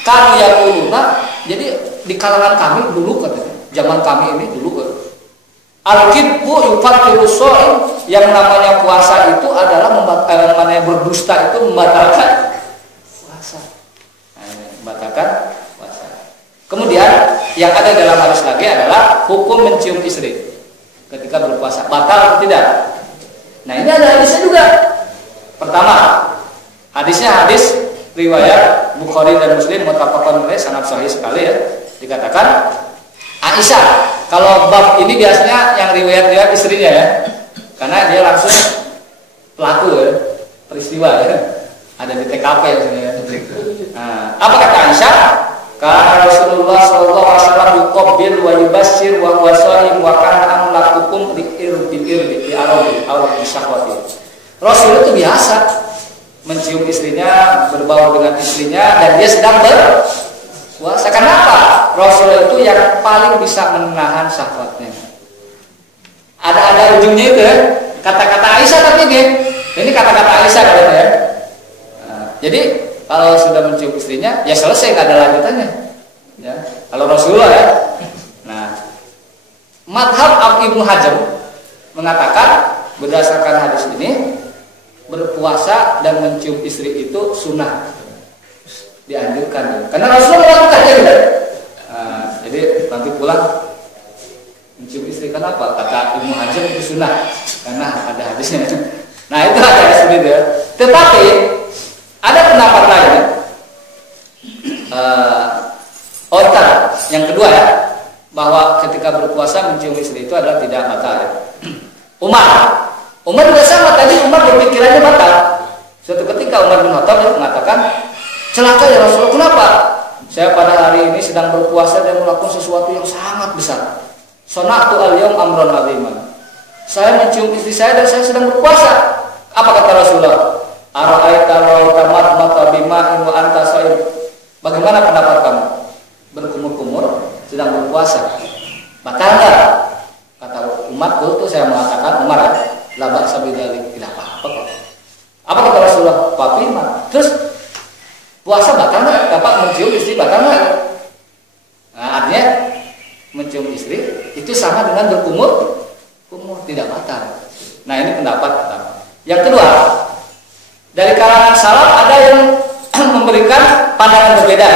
kanu yaquluna, jadi di kalangan kami dulu katanya, zaman kami ini dulu al-kibbu yufattiru shaim, yang namanya puasa itu adalah berdusta itu membatalkan puasa. Membatalkan puasa. Kemudian yang ada dalam hadis lagi adalah hukum mencium istri ketika berpuasa, batal atau tidak. Nah, ini ada hadisnya juga. Pertama, hadisnya hadis riwayat Bukhari dan Muslim muttafaqun alaih, sanad sahih sekali ya. Dikatakan Aisyah, kalau bab ini biasanya yang riwayat istrinya ya, karena dia langsung pelaku ya, peristiwa ya, ada di TKP ya. Nah, apa kata Aisyah? Karena Rasulullah sallallahu alaihi wasallam yuqabbil wa yubasyir wa huwa shaim wa kana amlakukum li irbi di arabi aw syahwati. Rasul itu biasa mencium istrinya, berbau dengan istrinya, dan dia sedang berpuasa. Kenapa? Rasul itu yang paling bisa menahan syahwatnya. Ada ujungnya itu ya. Kata-kata Aisyah tapi ini kata-kata Aisyah kalau ya. Jadi kalau sudah mencium istrinya, ya selesai, nggak ada lanjutannya. Ya, kalau Rasulullah ya. Nah, madhab Ibnu Hajar mengatakan berdasarkan hadis ini, berpuasa dan mencium istri itu sunnah, dianjurkan. Karena Rasulullah melakukannya. Jadi nanti pulang mencium istri, kenapa? Kata Ibnu Hajar itu sunnah, karena ada hadisnya. Nah, itu ada hadis itu ya. Tetapi ada pendapat lain. Yang kedua ya, bahwa ketika berpuasa mencium istri itu adalah tidak batal ya. Umar juga sama, tadi Umar berpikirannya batal. Suatu ketika Umar bin Khattab mengatakan, celaka ya Rasulullah, kenapa? Saya pada hari ini sedang berpuasa dan melakukan sesuatu yang sangat besar. Sonatu al-yawm amron aziman. Saya mencium istri saya dan saya sedang berpuasa. Apa kata Rasulullah? Ara'aita law tamat bima'in wa anta shaim. Bagaimana pendapat kamu? Berkumur-kumur sedang berpuasa, batal enggak? Kata Umar, tuh saya mengatakan, Umar, la ba'sa bidzalik, tidak apa-apa kok. Apa kata Rasulullah? Fatima. Terus puasa batal enggak? Dapat mencium istri batal enggak? Nah, artinya mencium istri itu sama dengan berkumur, tidak batal. Nah, ini pendapat pertama. Yang kedua, dari kalangan salaf ada yang memberikan pandangan berbeda.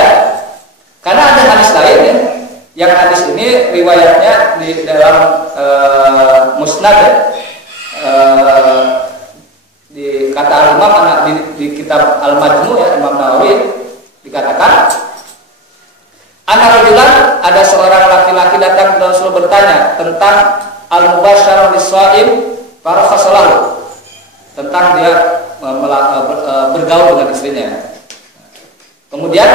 Karena ada hadis lain ya, yang hadis ini riwayatnya di dalam Musnad ya, di kata Al-Imam di kitab Al-Majmu' ya, Imam Nawawi dikatakan, rajulan, ada seorang laki-laki datang ke Rasul bertanya tentang al-mubasyarah lis-shaim para fasalahu, tentang dia bergaul dengan istrinya. Kemudian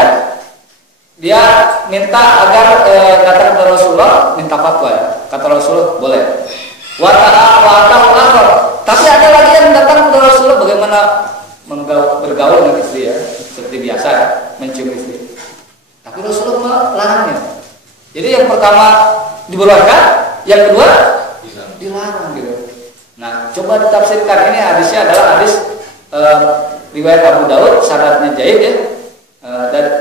dia minta agar datang ke Rasulullah, minta fatwa ya. Kata Rasulullah, boleh. Tapi ada lagi yang datang ke Rasulullah, bagaimana bergaul dengan istri ya, seperti biasa ya, mencium istri. Tapi Rasulullah melarangnya. Jadi yang pertama dibolehkan, yang kedua dilarang gitu. Nah, coba ditafsirkan. Ini hadisnya adalah hadis riwayat Abu Daud, sanadnya jaid ya.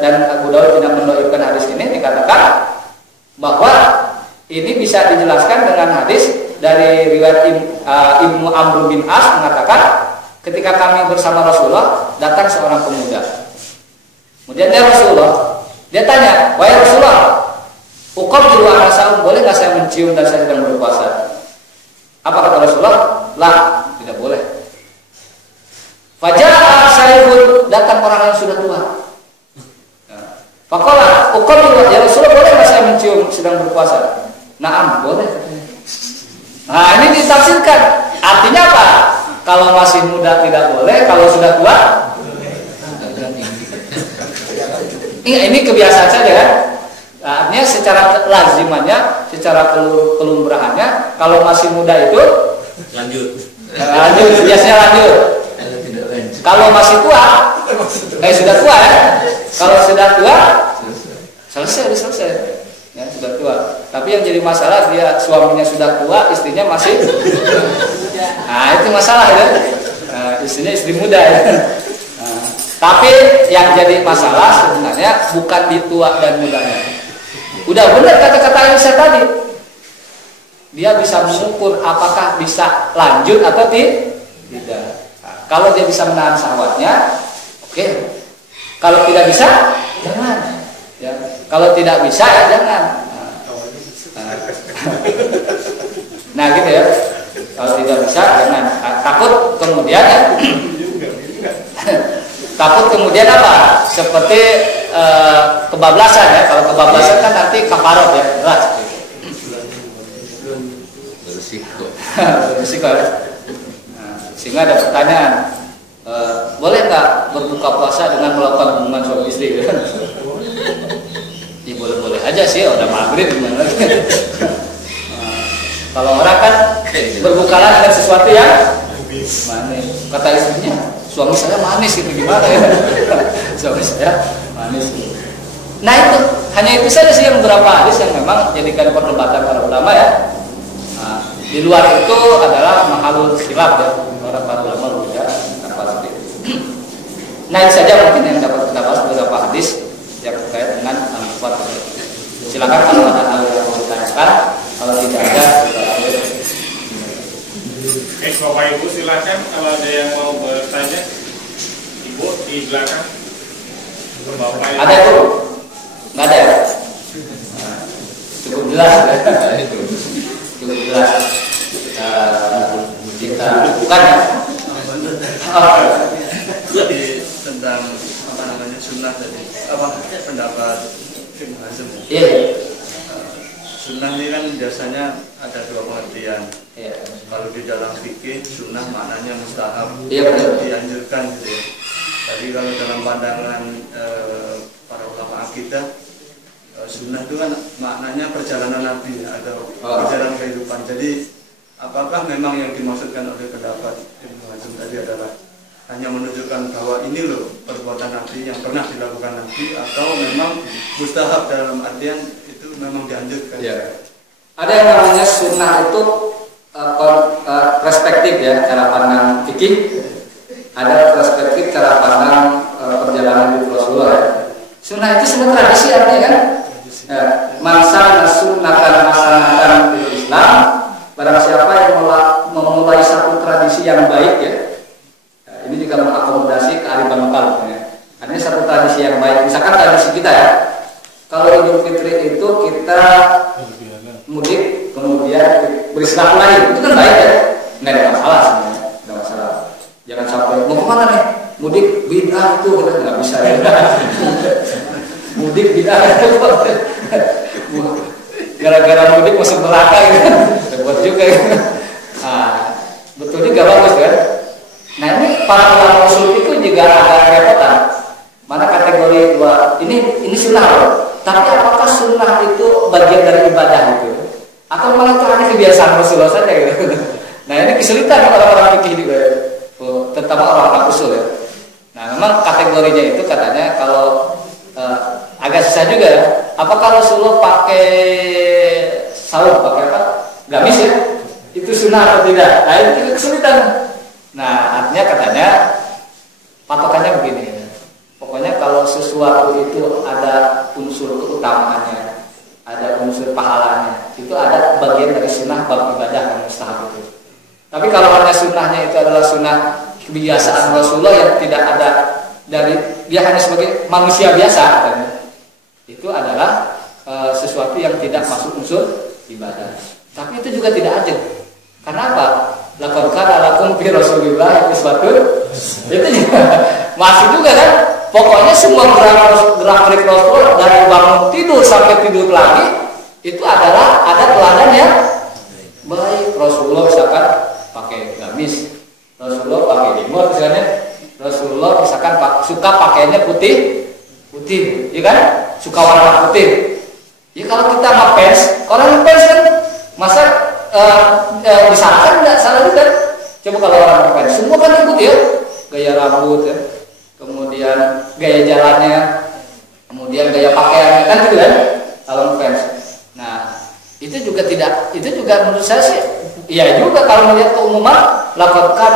Dan Abu Daud tidak mendhaifkan hadis ini, dikatakan bahwa ini bisa dijelaskan dengan hadis dari riwayat Ibnu Amr bin As mengatakan, ketika kami bersama Rasulullah datang seorang pemuda. Kemudian dia tanya, wahai Rasulullah, uqabbilu ana sa'um, boleh nggak saya mencium dan saya sedang berpuasa? Apa kata Rasulullah? Lah, tidak boleh. Faja'a sayyidun, datang orang yang sudah tua. Faqala uqabbilu, ya Rasulullah, boleh nggak saya mencium sedang berpuasa? Naam, boleh. Nah, ini ditafsirkan. Artinya apa? Kalau masih muda tidak boleh, kalau sudah tua ini kebiasaan saja kan? Nah, artinya secara lazimannya, secara kelumrahannya, kalau masih muda itu lanjut, biasanya lanjut. Kalau masih tua, sudah tua ya. Kalau sudah tua, selesai. Ya, sudah tua. Tapi yang jadi masalah, dia suaminya sudah tua, istrinya masih. Nah, itu masalah ya. Istrinya istri muda ya. Nah, Tapi yang jadi masalah sebenarnya bukan di tua dan mudanya. Udah benar kata-kata Aisyah tadi. Dia bisa mengukur apakah bisa lanjut atau tidak. Nah, kalau dia bisa menahan syahwatnya, oke. Kalau tidak bisa, jangan. Ya. Kalau tidak bisa, ya jangan. Nah, gitu ya. Kalau tidak bisa, jangan. Takut kemudian ya. Takut kemudian apa? Seperti kebablasan ya. Kalau kebablasan kan nanti kafarat ya, berat. Berisiko ya. Nah, sehingga ada pertanyaan, boleh nggak berbuka puasa dengan melakukan hubungan suami istri? Ya boleh-boleh aja sih, udah maghrib gimana lagi. Kalau orang kan berbukalah dengan sesuatu yang manis. Kata istrinya, suami saya manis gitu, gimana ya? Suami saya manis. Nah itu, hanya itu saja sih yang beberapa hadis yang memang jadikan perdebatan para ulama ya. Nah, di luar itu adalah mahalul khilaf ya, para ulama ya, seperti itu. Nah ini saja mungkin yang dapat kita bahas beberapa hadis yang terkait dengan al-fat. Silakan kalau ada hal yang mau ditanyakan, kalau tidak ada kita akhir. Bapak Ibu silakan kalau ada yang mau bertanya. Ibu di belakang. Bapak Ibu. Ada itu? Nggak ada ya? Nah, cukup jelas ya? Cukup jelas. Kita bukan ya? Jadi tentang apa namanya sunnah tadi, apa pendapat Ibnu Hazm? Iya. Sunnah ini kan biasanya ada dua pengertian. Iya. Kalau di dalam fikih sunnah maknanya mustahab, Iya, betul. dianjurkan gitu ya. Jadi kalau dalam pandangan para ulama akidah, sunnah itu kan maknanya perjalanan Nabi atau perjalanan kehidupan. Jadi apakah memang yang dimaksudkan oleh pendapat Ibnu Hazm tadi adalah hanya menunjukkan bahwa ini loh perbuatan Nabi yang pernah dilakukan Nabi, atau memang mustahab dalam artian itu memang dianjurkan? Ya. Ada yang namanya sunnah itu perspektif ya, cara pandang fikih. Ada perspektif cara pandang perjalanan hidup Rasulullah ya. Sunnah itu sebenarnya tradisi artinya kan. Masa sunnatan hasanatan di Islam, barang siapa yang memulai satu tradisi yang baik ya. Ini juga mengakomodasi kearifan lokal ya. Ini satu tradisi yang baik. Misalkan tradisi kita ya. Kalau Idul Fitri itu kita mudik kemudian bersilaturahmi, itu kan baik ya. Nggak ada masalah sebenarnya, nggak masalah. Jangan sampai mau kemana nih? Mudik bid'ah itu benar nggak bisa ya. Mudik bid'ah itu gara-gara mudik masuk neraka gitu. Buat juga gitu. Nah, betul juga bagus kan? Nah ini para ulama usul itu juga agak repotan. Mana kategori dua ini sunnah loh. Tapi apakah sunnah itu bagian dari ibadah itu? Atau malah itu hanya kebiasaan Rasulullah saja gitu? Nah ini kesulitan orang-orang fikih juga, terutama orang-orang usul ya. Nah memang kategorinya itu katanya kalau agak susah juga ya. Apakah Rasulullah pakai saum, pakai apa? Gamis ya? Itu sunnah atau tidak? Nah itu kesulitan. Nah artinya katanya patokannya begini. Pokoknya kalau sesuatu itu ada unsur keutamaannya, ada unsur pahalanya, itu ada bagian dari sunnah bab ibadah yang mustahab itu. Tapi kalau hanya sunnahnya itu adalah sunnah kebiasaan Rasulullah yang tidak ada dari dia hanya sebagai manusia biasa, katanya, itu adalah sesuatu yang tidak masuk unsur ibadah. Tapi itu juga tidak ajab. Karena apa? Laqad kana lakum fi Rasulillah uswatun. Itu juga masih juga kan? Pokoknya semua gerak-gerik Rasul dari bangun tidur sampai tidur lagi itu adalah ada teladan yang baik. Rasulullah misalkan pakai gamis, Rasulullah pakai limut misalnya, Rasulullah misalkan suka pakainya putih, ya kan? Suka warna putih. Ya kalau kita ngefans, orang ngefans kan masa disalahkan nggak, salah juga. Coba kalau orang ngefans, semua kan ikut ya, gaya rambut ya, kemudian gaya jalannya, kemudian gaya pakaiannya, kan gitu kan kalau ngefans. Nah itu juga tidak, itu juga menurut saya sih iya juga kalau melihat keumuman, laqad kana